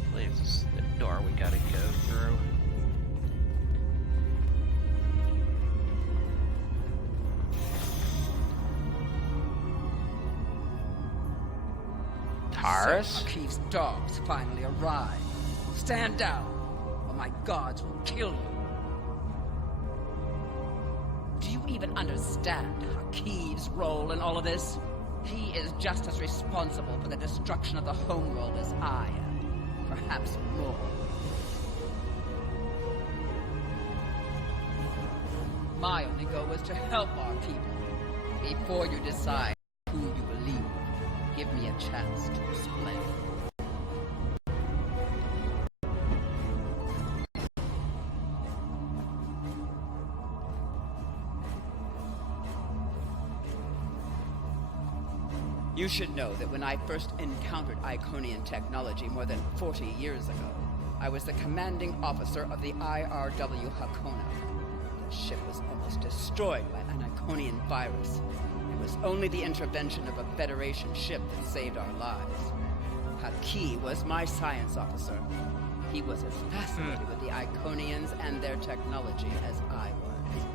I believe this is the door we gotta go through. Taurus? So Akif's dogs finally arrived. Stand down, or my guards will kill you. Do you even understand Akif's role in all of this? He is just as responsible for the destruction of the homeworld as I am. Perhaps more. My only goal was to help our people. Before you decide who you believe, give me a chance to explain. You should know that when I first encountered Iconian technology more than 40 years ago, I was the commanding officer of the IRW Hakona. The ship was almost destroyed by an Iconian virus. It was only the intervention of a Federation ship that saved our lives. Haki was my science officer. He was as fascinated with the Iconians and their technology as I was.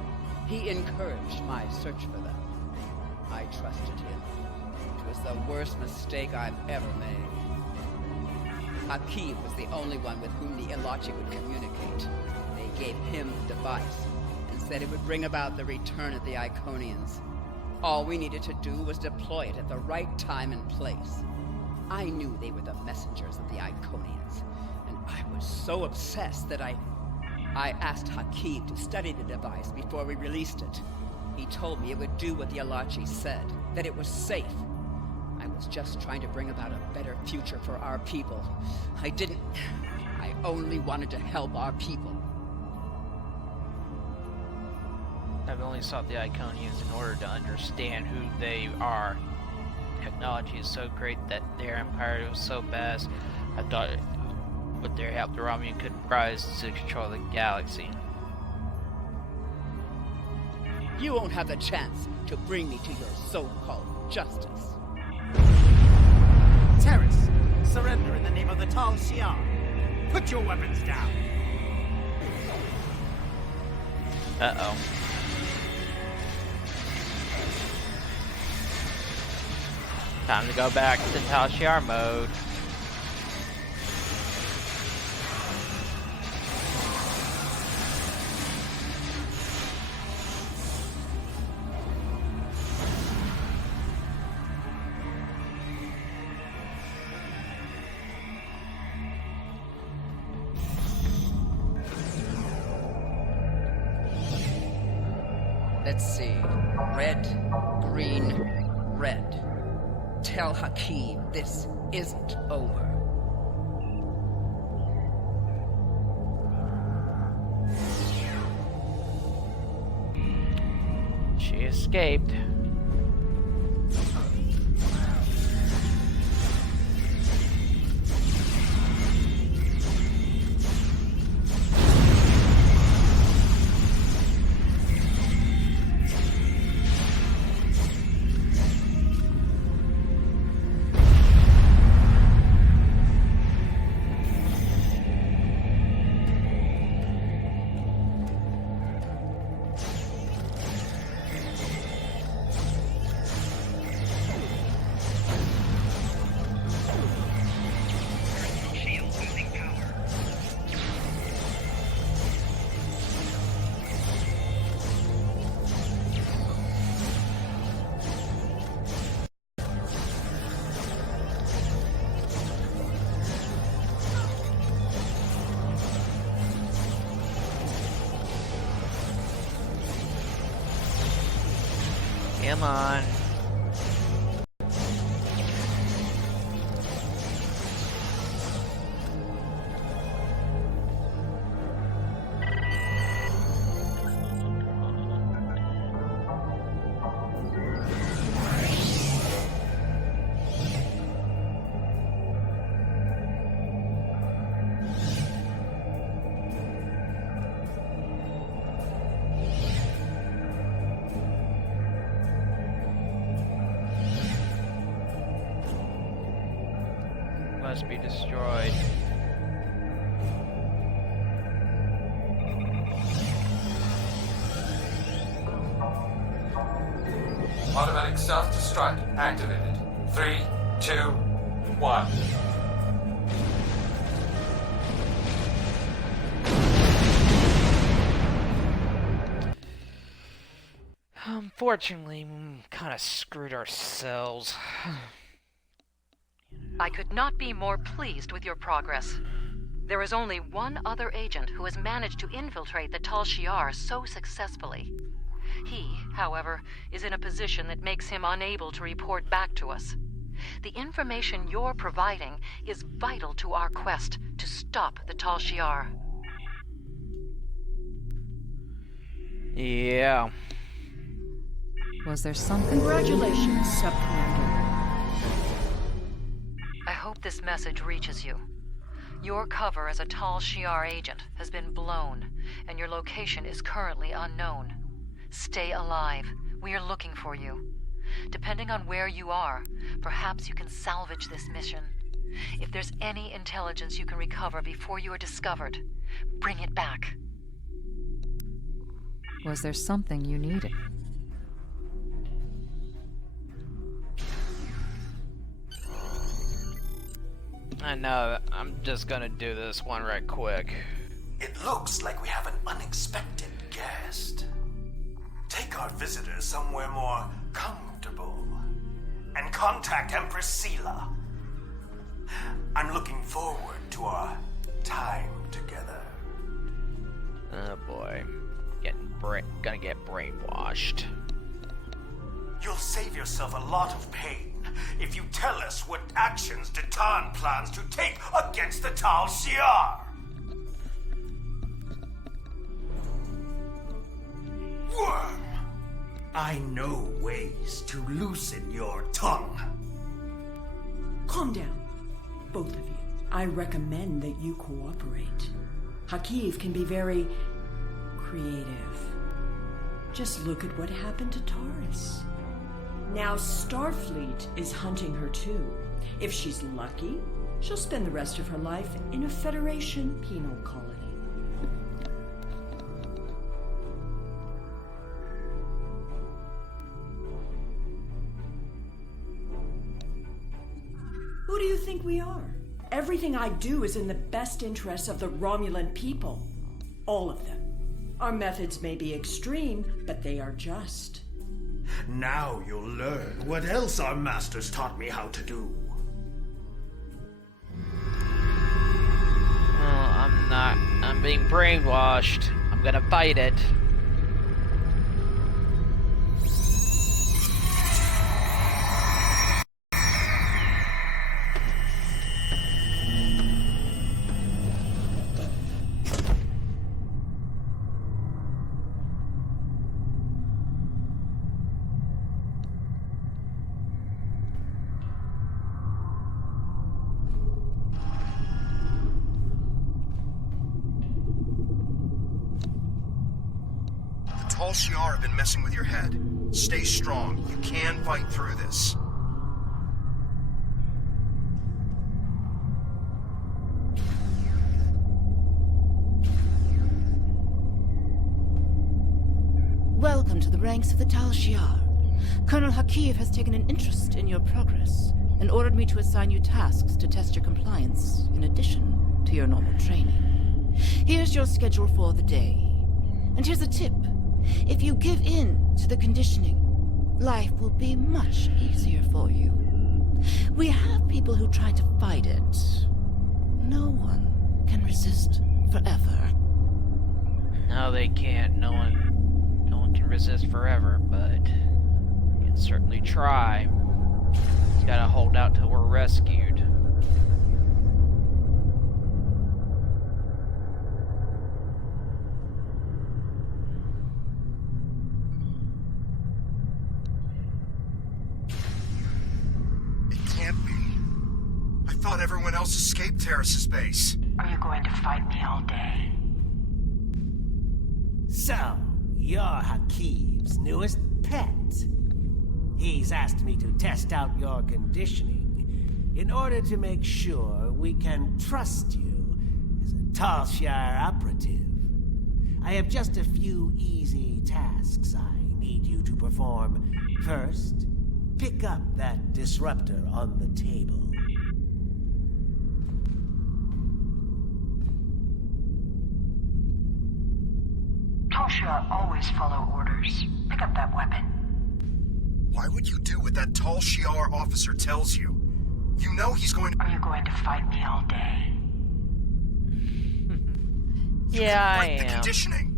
He encouraged my search for them. I trusted him. It was the worst mistake I've ever made. Haki was the only one with whom the Ilachi would communicate. They gave him the device and said it would bring about the return of the Iconians. All we needed to do was deploy it at the right time and place. I knew they were the messengers of the Iconians, and I was so obsessed that I asked Hakim to study the device before we released it. He told me it would do what the Ilachi said, that it was safe. I was just trying to bring about a better future for our people. I only wanted to help our people. I've only sought the Iconians in order to understand who they are. Technology is so great that their empire was so vast, I thought with their help the Romulan could rise to control the galaxy. You won't have the chance to bring me to your so-called justice. Terrace, surrender in the name of the Tal Shiar. Put your weapons down. Uh-oh. Time to go back to Tal Shiar mode. Let's see. Red, green, red. Tell Hakim this isn't over. She escaped. Come on. must be destroyed. Automatic self-destruct activated. 3, 2, 1. Unfortunately, we kind of screwed ourselves. I could not be more pleased with your progress. There is only one other agent who has managed to infiltrate the Tal Shiar so successfully. He, however, is in a position that makes him unable to report back to us. The information you're providing is vital to our quest to stop the Tal Shiar. Yeah. Was there something? Congratulations, Sub-Commander. I hope this message reaches you. Your cover as a Tal Shiar agent has been blown, and your location is currently unknown. Stay alive. We are looking for you. Depending on where you are, perhaps you can salvage this mission. If there's any intelligence you can recover before you are discovered, bring it back. Was there something you needed? I know, I'm just gonna do this one right quick. It looks like we have an unexpected guest. Take our visitor somewhere more comfortable and contact Empress Sela. I'm looking forward to our time together. Oh boy. Gonna get brainwashed. You'll save yourself a lot of pain if you tell us what actions Detan plans to take against the Tal Shiar. Worm, I know ways to loosen your tongue. Calm down, both of you. I recommend that you cooperate. Hakiv can be very creative. Just look at what happened to Taurus. Now Starfleet is hunting her too. If she's lucky, she'll spend the rest of her life in a Federation penal colony. Who do you think we are? Everything I do is in the best interests of the Romulan people. All of them. Our methods may be extreme, but they are just. Now you'll learn what else our masters taught me how to do. Well, I'm not. I'm being brainwashed. I'm gonna fight it. Tal Shiar have been messing with your head. Stay strong. You can fight through this. Welcome to the ranks of the Tal Shiar. Colonel Hakiv has taken an interest in your progress and ordered me to assign you tasks to test your compliance in addition to your normal training. Here's your schedule for the day. And here's a tip. If you give in to the conditioning, life will be much easier for you. We have people who try to fight it. No one can resist forever. No, they can't. No one can resist forever, but can certainly try. Just gotta hold out till we're rescued. I thought everyone else escaped Terrace's base. Are you going to fight me all day? So, you're Hakiv's newest pet. He's asked me to test out your conditioning In order to make sure we can trust you as a Tal Shiar operative, I have just a few easy tasks I need you to perform. First, pick up that disruptor on the table. Tal Shiar always follow orders. Pick up that weapon. Why would you do what that Tal Shiar officer tells you? You know he's going to... Are you going to fight me all day? Yeah, I break the am. conditioning.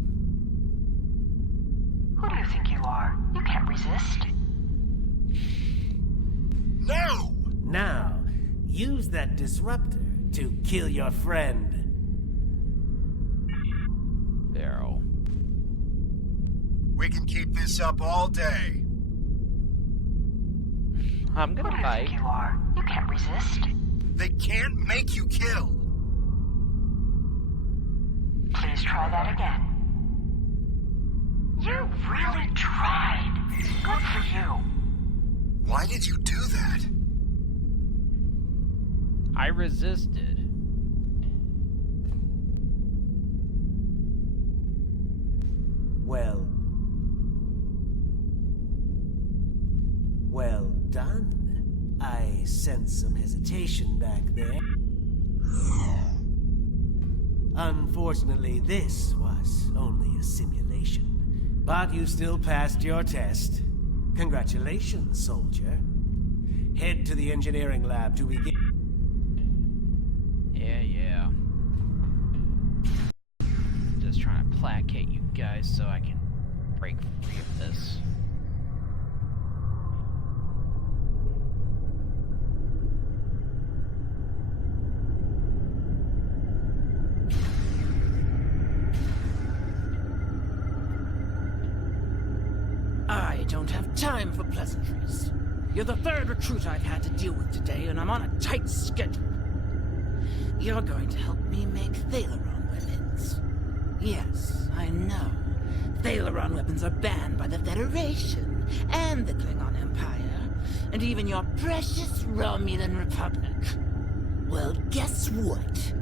Who do you think you are? You can't resist. No! Now, use that disruptor to kill your friend. Daryl. We can keep this up all day. I'm gonna fight. Who do you think you are? You can't resist. They can't make you kill. Please try that again. You really tried. Good for you. Why did you do that? I resisted. Well done. I sense some hesitation back there. Unfortunately, this was only a simulation. But you still passed your test. Congratulations, soldier. Head to the engineering lab to begin. Yeah. Just trying to placate you guys so I can break free of this. I don't have time for pleasantries. You're the third recruit I've had to deal with today, and I'm on a tight schedule. You're going to help me make Thaleron weapons. Yes, I know. Thaleron weapons are banned by the Federation, and the Klingon Empire, and even your precious Romulan Republic. Well, guess what?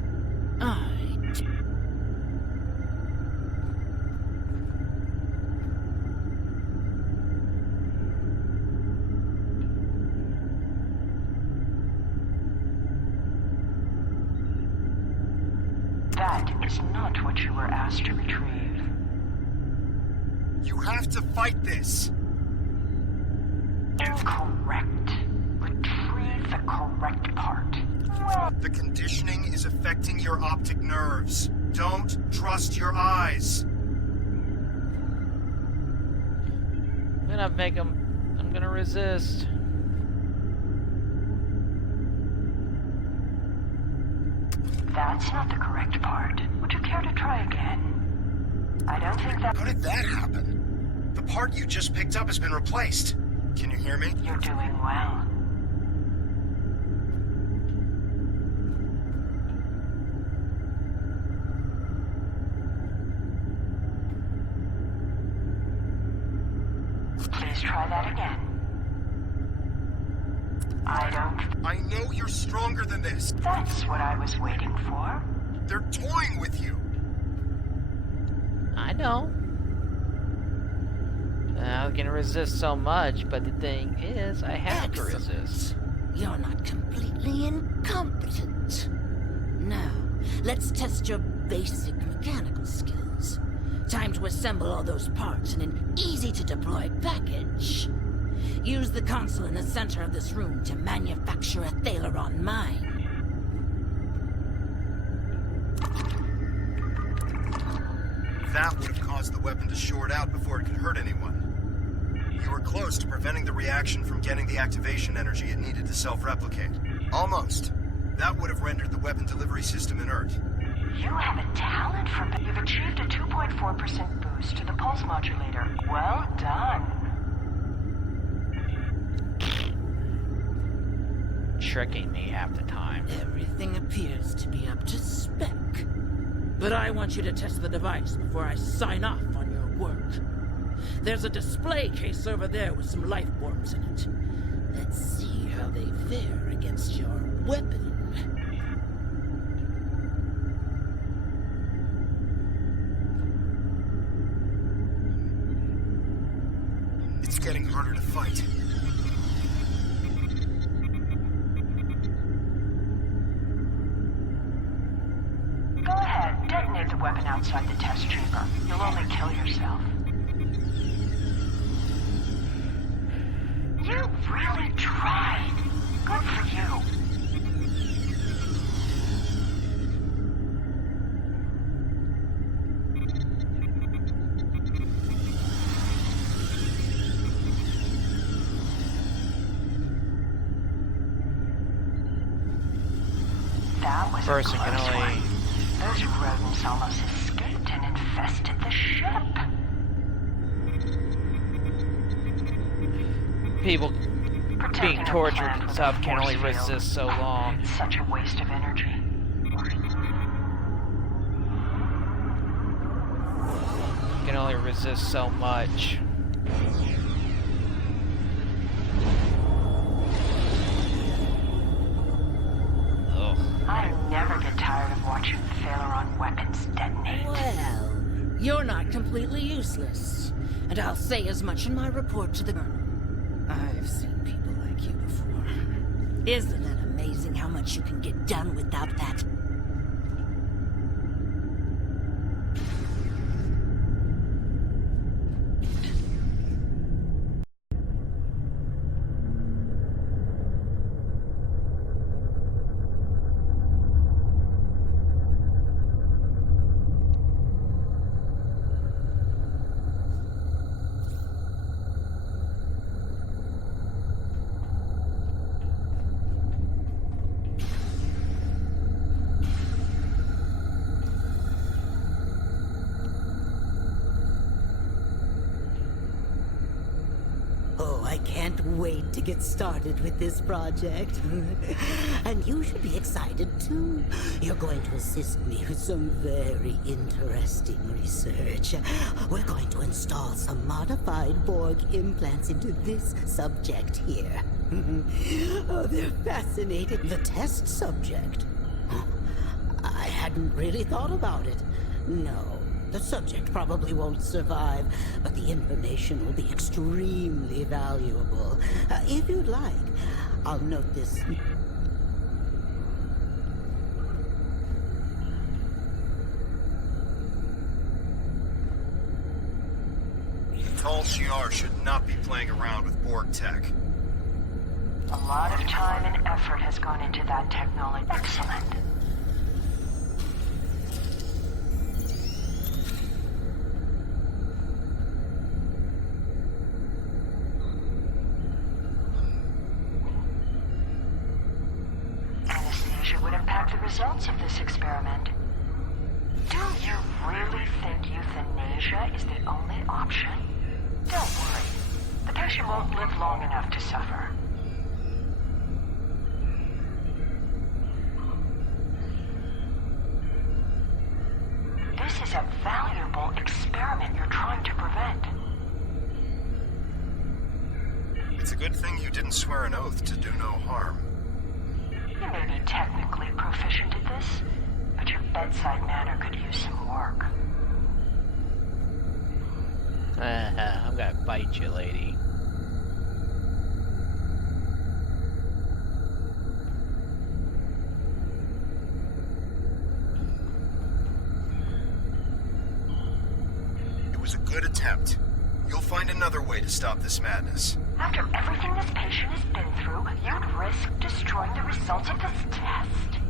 That is not what you were asked to retrieve. You have to fight this. Incorrect. Retrieve the correct part. The conditioning is affecting your optic nerves. Don't trust your eyes. I'm gonna resist. That's not the correct part. Would you care to try again? I don't think that... How did that happen? The part you just picked up has been replaced. Can you hear me? You're doing well. Please try that again. I know you're stronger than this. That's what I was waiting for. They're toying with you. I know. I was gonna resist so much, but the thing is, I have to resist. You're not completely incompetent. Now, let's test your basic mechanical skills. Time to assemble all those parts in an easy-to-deploy package. Use the console in the center of this room to manufacture a Thaleron mine. That would have caused the weapon to short out before it could hurt anyone. You were close to preventing the reaction from getting the activation energy it needed to self-replicate. Almost. That would have rendered the weapon delivery system inert. You have a talent for... You've achieved a 2.4% boost to the pulse modulator. Well done. Tricking me half the time. Everything appears to be up to spec. But I want you to test the device before I sign off on your work. There's a display case over there with some life forms in it. Let's see how they fare against your weapon. It's getting harder to fight. Go ahead, detonate the weapon outside the test chamber. You'll only kill yourself. You really tried. Good for you. That was Person a can close only... one. Those rodents almost escaped and infested the ship. People Protecting being a tortured plant and with stuff a can only force field. resist so long. It's such a waste of energy. Can only resist so much. Ugh. I never get tired of watching Phaleron weapons detonate. Well, you're not completely useless. And I'll say as much in my report to the Colonel. I've seen people like you before. Isn't it amazing how much you can get done without that? Oh, I can't wait to get started with this project. And you should be excited too. You're going to assist me with some very interesting research. We're going to install some modified Borg implants into this subject here. Oh, they're fascinating. The test subject? I hadn't really thought about it. No. The subject probably won't survive, but the information will be extremely valuable. If you'd like, I'll note this. Tal Shiar should not be playing around with Borg tech. A lot of time and effort has gone into that technology. Excellent. Anesthesia would impact the results of this experiment. Do you really think euthanasia is the only option? Don't worry. The patient won't live long enough to suffer. This is a valuable experiment you're trying to prevent. It's a good thing you didn't swear an oath to do no harm. You may be technically proficient at this, but your bedside manner could use some work. I'm gonna bite you, lady. It was a good attempt. You'll find another way to stop this madness. After everything this patient has been through, you'd risk destroying the results of this test.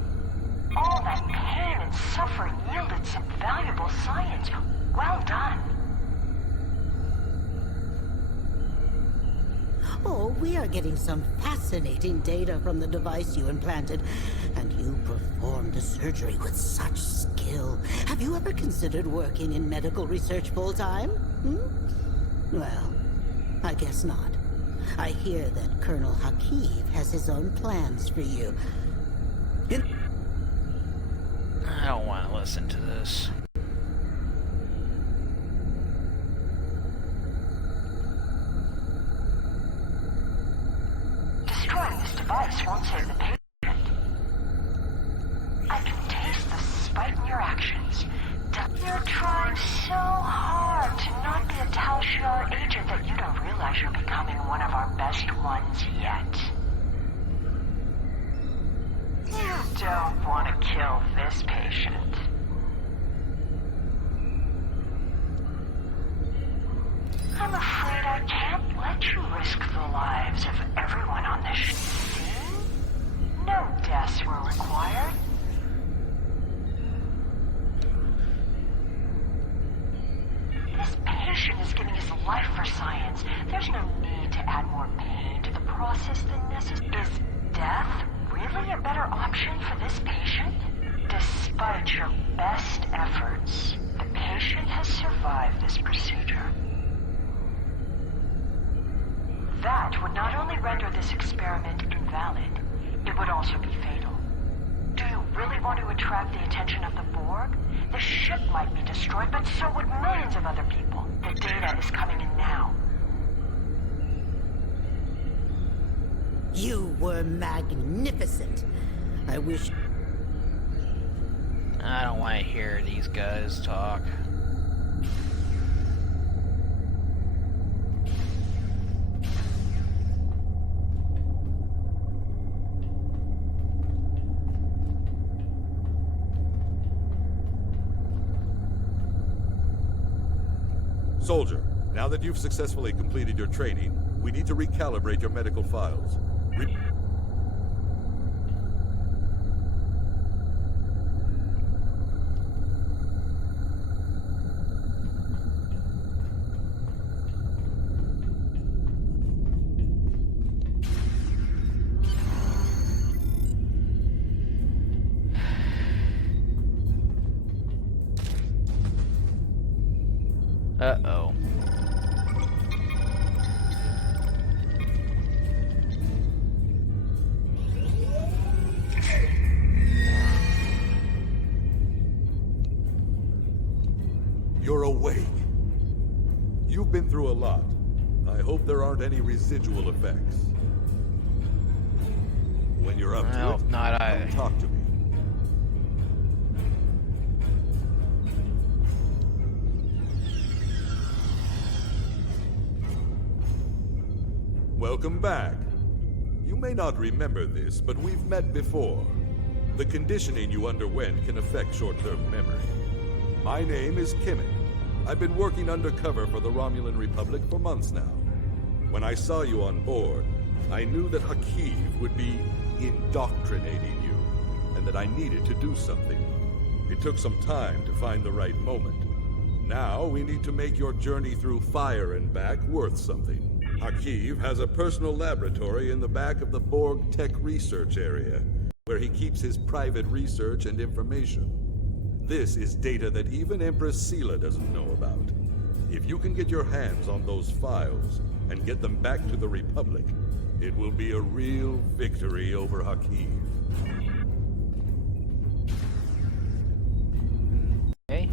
All that pain and suffering yielded some valuable science. Well done. Oh, we are getting some fascinating data from the device you implanted, and you performed the surgery with such skill. Have you ever considered working in medical research full-time? Well, I guess not. I hear that Colonel Hakiv has his own plans for you. I don't want to listen to this. Destroying this device won't save the patient. I can taste the spite in your actions. You're trying so hard to not be a Tal Shiar agent that you don't realize you're becoming one of our best ones yet. You don't want to kill this patient. I'm afraid I can't let you risk the lives of everyone on this scene. No deaths were required. This patient is giving his life for science. There's no need to add more pain to the process than necessary. Is death really a better option for this patient? Despite your best efforts, the patient has survived this procedure. That would not only render this experiment invalid, it would also be fatal. Do you really want to attract the attention of the Borg? The ship might be destroyed, but so would millions of other people. The data is coming in now. You were magnificent. I wish... I don't want to hear these guys talk. Soldier, now that you've successfully completed your training, we need to recalibrate your medical files. Uh-oh. You're awake. You've been through a lot. I hope there aren't any residual effects. When you're up to it, not I. come talk to me. Welcome back. You may not remember this, but we've met before. The conditioning you underwent can affect short-term memory. My name is Kimmett. I've been working undercover for the Romulan Republic for months now. When I saw you on board, I knew that Hakiv would be indoctrinating you, and that I needed to do something. It took some time to find the right moment. Now we need to make your journey through fire and back worth something. Hakiv has a personal laboratory in the back of the Borg Tech Research Area, where he keeps his private research and information. This is data that even Empress Sela doesn't know about. If you can get your hands on those files and get them back to the Republic, it will be a real victory over Hakiv. Okay.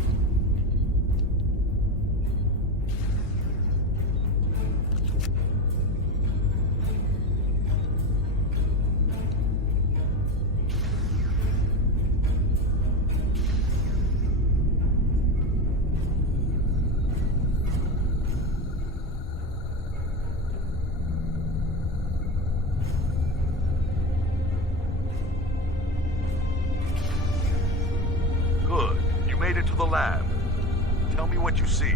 To the lab. Tell me what you see.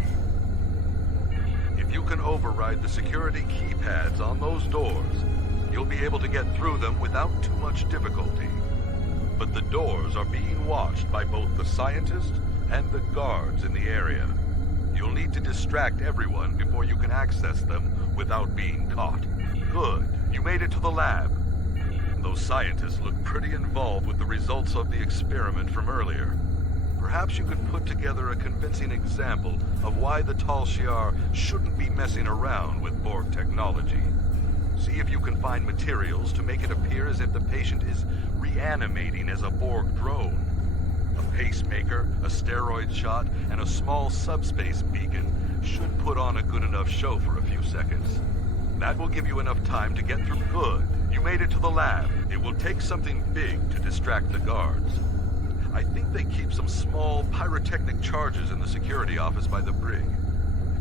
If you can override the security keypads on those doors, you'll be able to get through them without too much difficulty. But the doors are being watched by both the scientists and the guards in the area. You'll need to distract everyone before you can access them without being caught. Good. You made it to the lab. Those scientists look pretty involved with the results of the experiment from earlier. Perhaps you could put together a convincing example of why the Tal Shiar shouldn't be messing around with Borg technology. See if you can find materials to make it appear as if the patient is reanimating as a Borg drone. A pacemaker, a steroid shot, and a small subspace beacon should put on a good enough show for a few seconds. That will give you enough time to get through. Good. You made it to the lab. It will take something big to distract the guards. I think they keep some small pyrotechnic charges in the security office by the brig.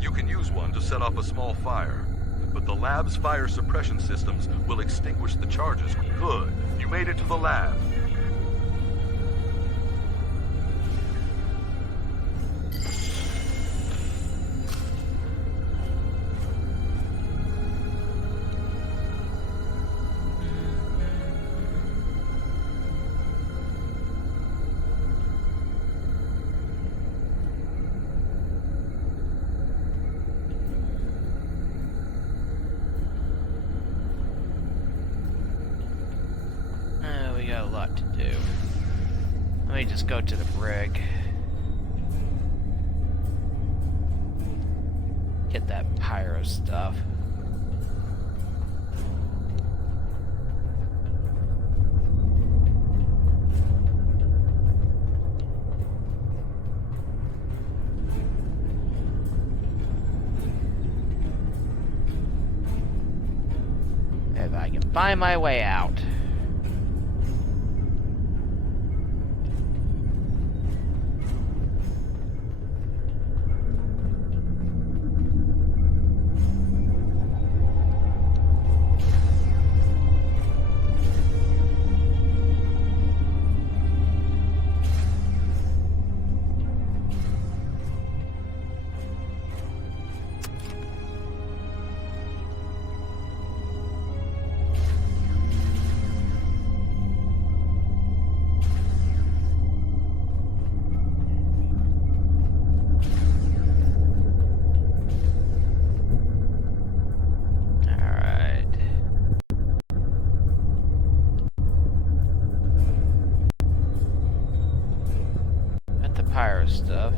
You can use one to set off a small fire, but the lab's fire suppression systems will extinguish the charges. Good. You made it to the lab. We got a lot to do. Let me just go to the brig. Get that pyro stuff. If I can find my way out. Pyro stuff.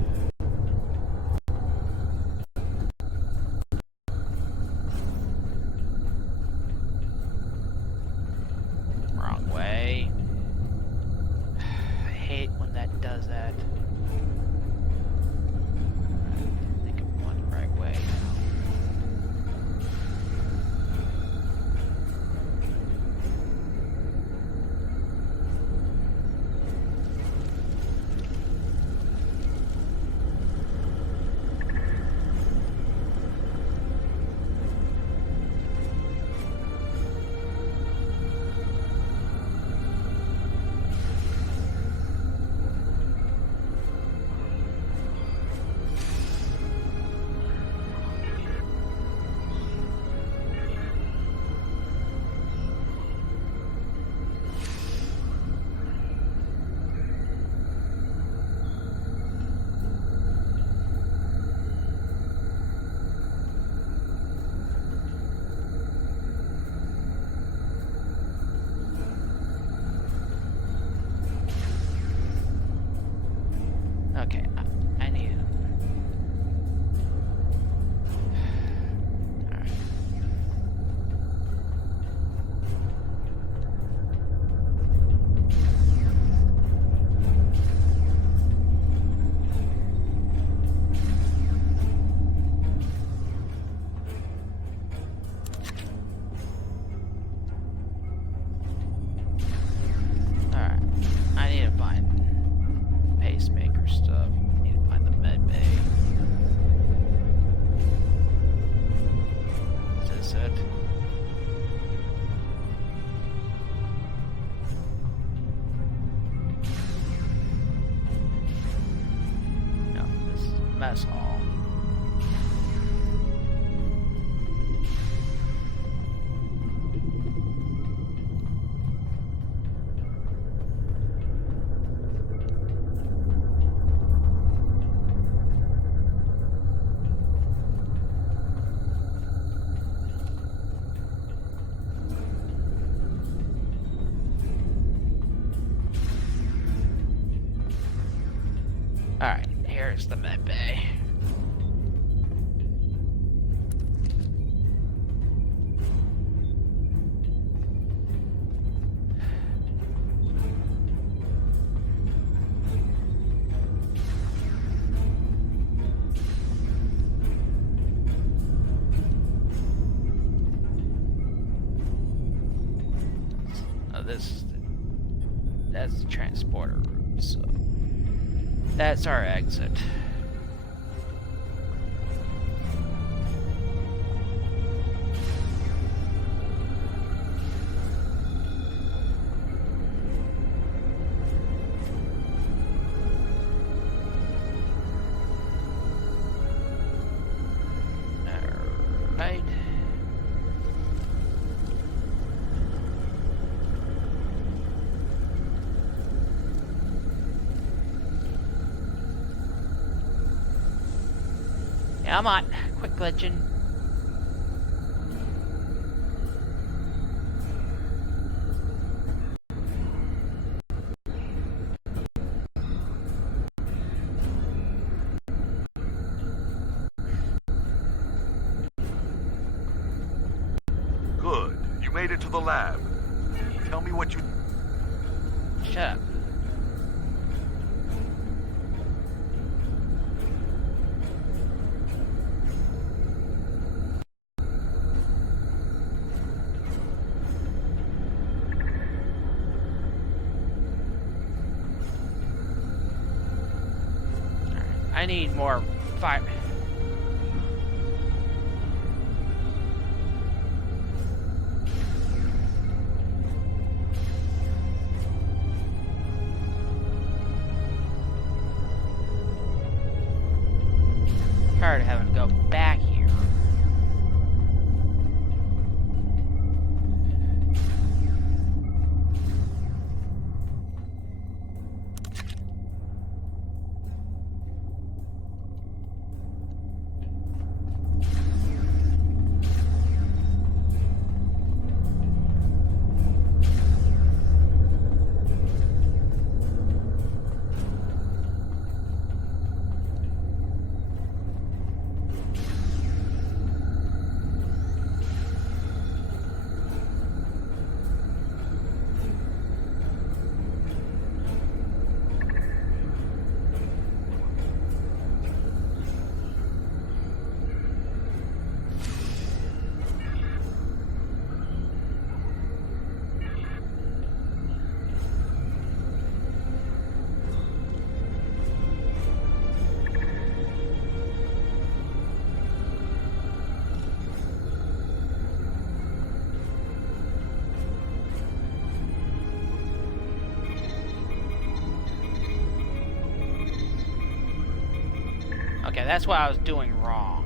Wrong way. I hate when that does that. I think I'm going the right way. Okay, I need it. Alright. Alright, I need to find pacemaker stuff. Need to find the med bay. Is this it? No, this is mess hall. Alright, here's the med bay. no, that's the transporter room, so that's our exit. Alright. Come on, quit glitching. Good. You made it to the lab. Tell me what you... Shut up. I need more fire. Tired of having to go back here. Okay, that's what I was doing wrong.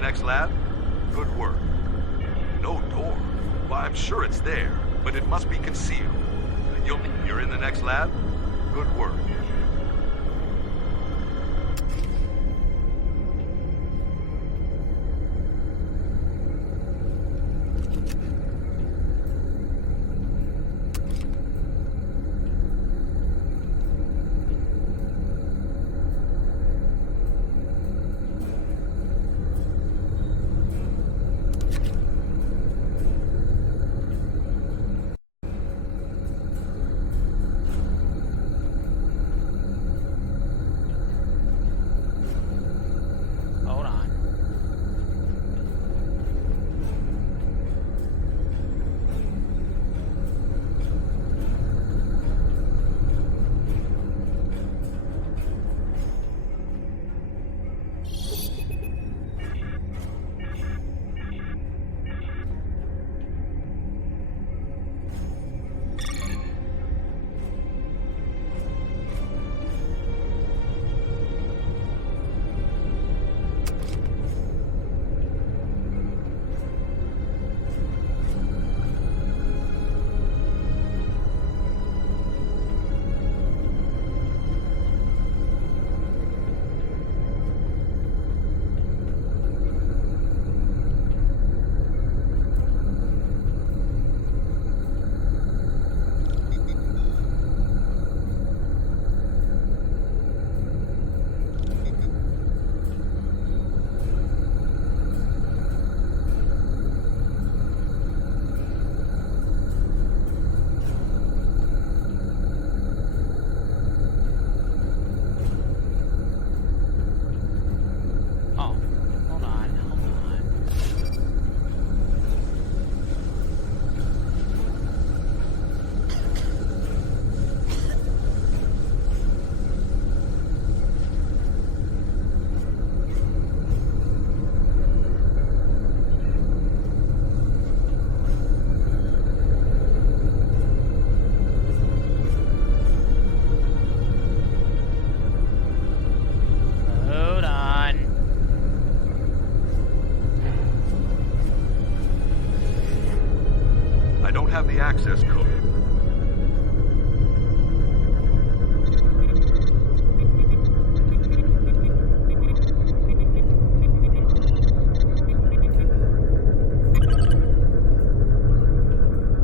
Next lab? Good work. No door. Well, I'm sure it's there, but it must be concealed. You're in the next lab? Good work. I don't have the access code.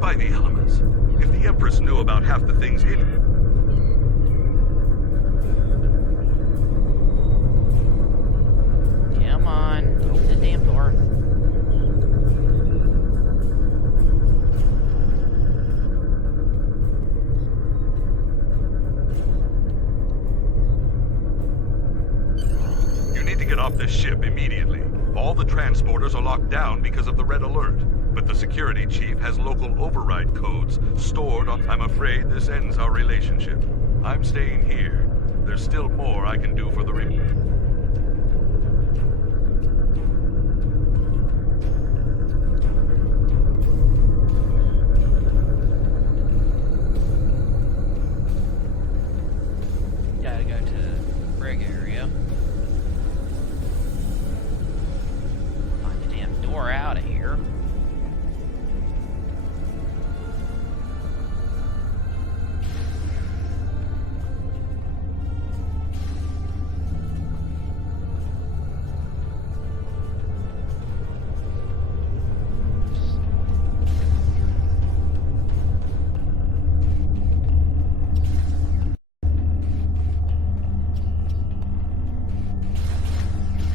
By the elements, if the Empress knew about half the things in... Come on, open the damn door. You need to get off this ship immediately. All the transporters are locked down because of the red alert. But the security chief has local override codes stored on... I'm afraid this ends our relationship. I'm staying here. There's still more I can do for the... Gotta go to the brig area. Find the damn door out of here.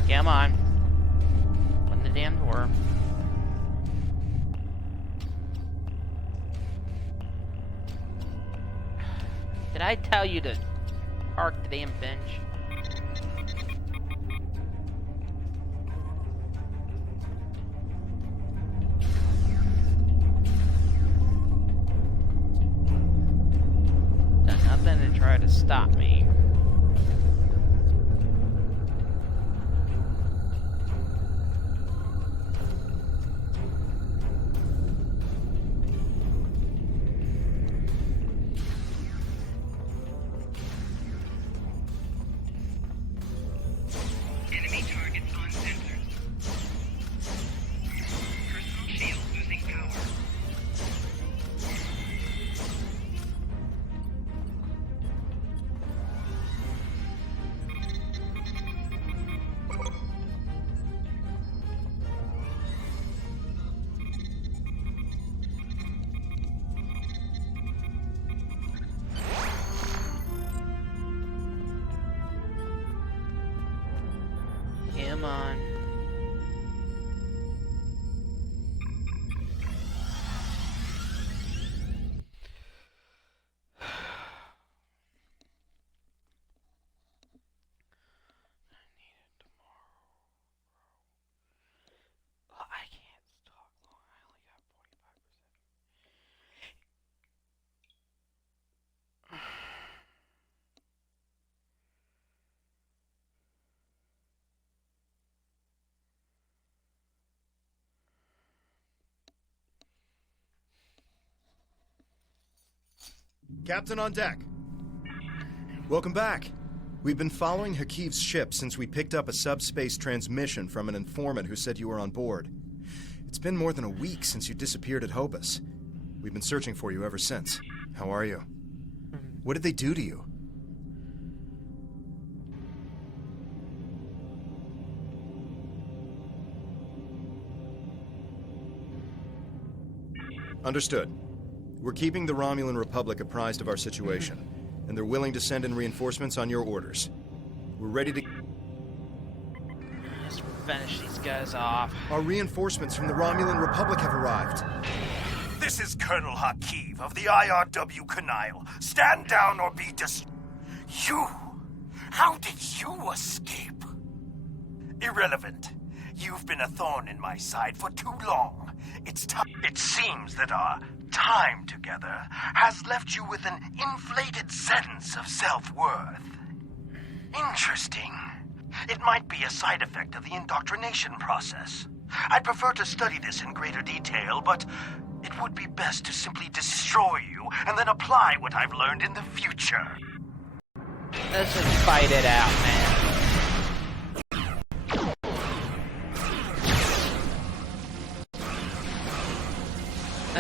Come on. Open the damn door. Did I tell you to park the damn bench? Done nothing to try to stop me. Enemy targets on sensors. Personal shield losing power. Come on. I can't talk long. I only got 45%. Captain on deck. Welcome back. We've been following Hakiv's ship since we picked up a subspace transmission from an informant who said you were on board. It's been more than a week since you disappeared at Hobus. We've been searching for you ever since. How are you? What did they do to you? Understood. We're keeping the Romulan Republic apprised of our situation, and they're willing to send in reinforcements on your orders. We're ready to... Let's finish these guys off. Our reinforcements from the Romulan Republic have arrived. This is Colonel Hakiv of the IRW Canile. Stand down or be You? How did you escape? Irrelevant. You've been a thorn in my side for too long. It's time. It seems that our time together has left you with an inflated sense of self-worth. Interesting. It might be a side effect of the indoctrination process. I'd prefer to study this in greater detail, but it would be best to simply destroy you and then apply what I've learned in the future. Let's just fight it out, man.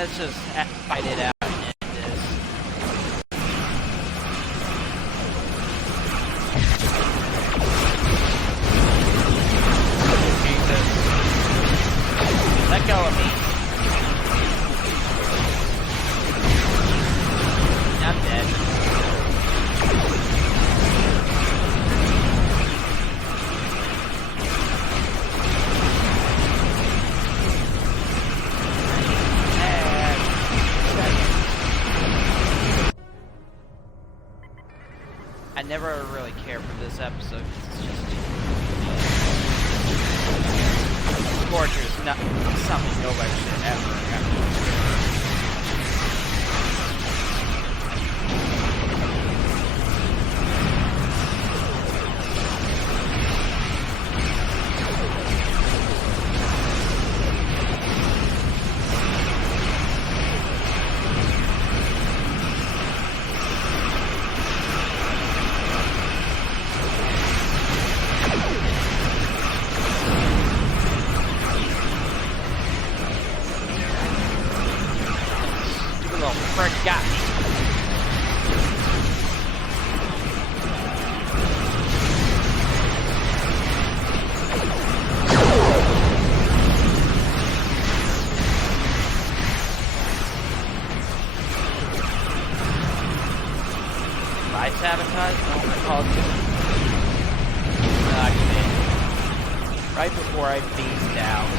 let's just fight it out and end this. Jesus. Let go of me. I'm dead. I never really cared for this episode because it's just Scorcher is not something nobody should ever have to. Sabotage? I don't recall doing it. Right before I beamed out.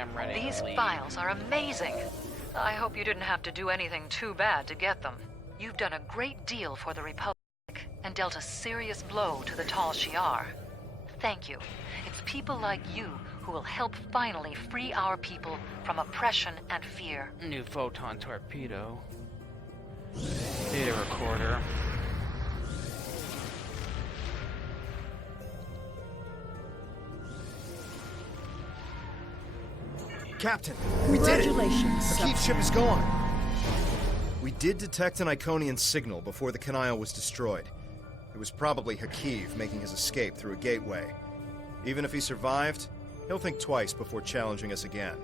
I'm ready. These files are amazing. I hope you didn't have to do anything too bad to get them. You've done a great deal for the Republic and dealt a serious blow to the Tal Shiar. Thank you. It's people like you who will help finally free our people from oppression and fear. New photon torpedo. Data recorder. Captain, we did it! Congratulations. Hakiv's ship is gone. We did detect an Iconian signal before the canal was destroyed. It was probably Hakiv making his escape through a gateway. Even if he survived, he'll think twice before challenging us again.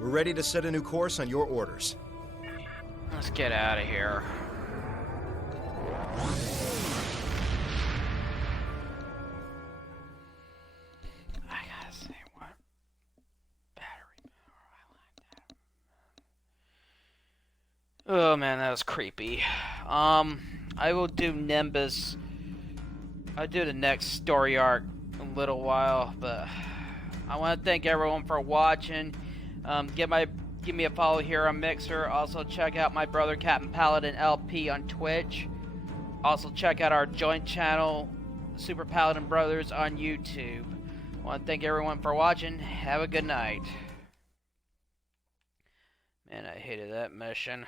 We're ready to set a new course on your orders. Let's get out of here. Oh man, that was creepy. I will do Nimbus. I'll do the next story arc in a little while, but I want to thank everyone for watching. Give me a follow here on Mixer. Also check out my brother Captain Paladin LP on Twitch. Also check out our joint channel, Super Paladin Brothers, on YouTube. I want to thank everyone for watching. Have a good night. Man, I hated that mission.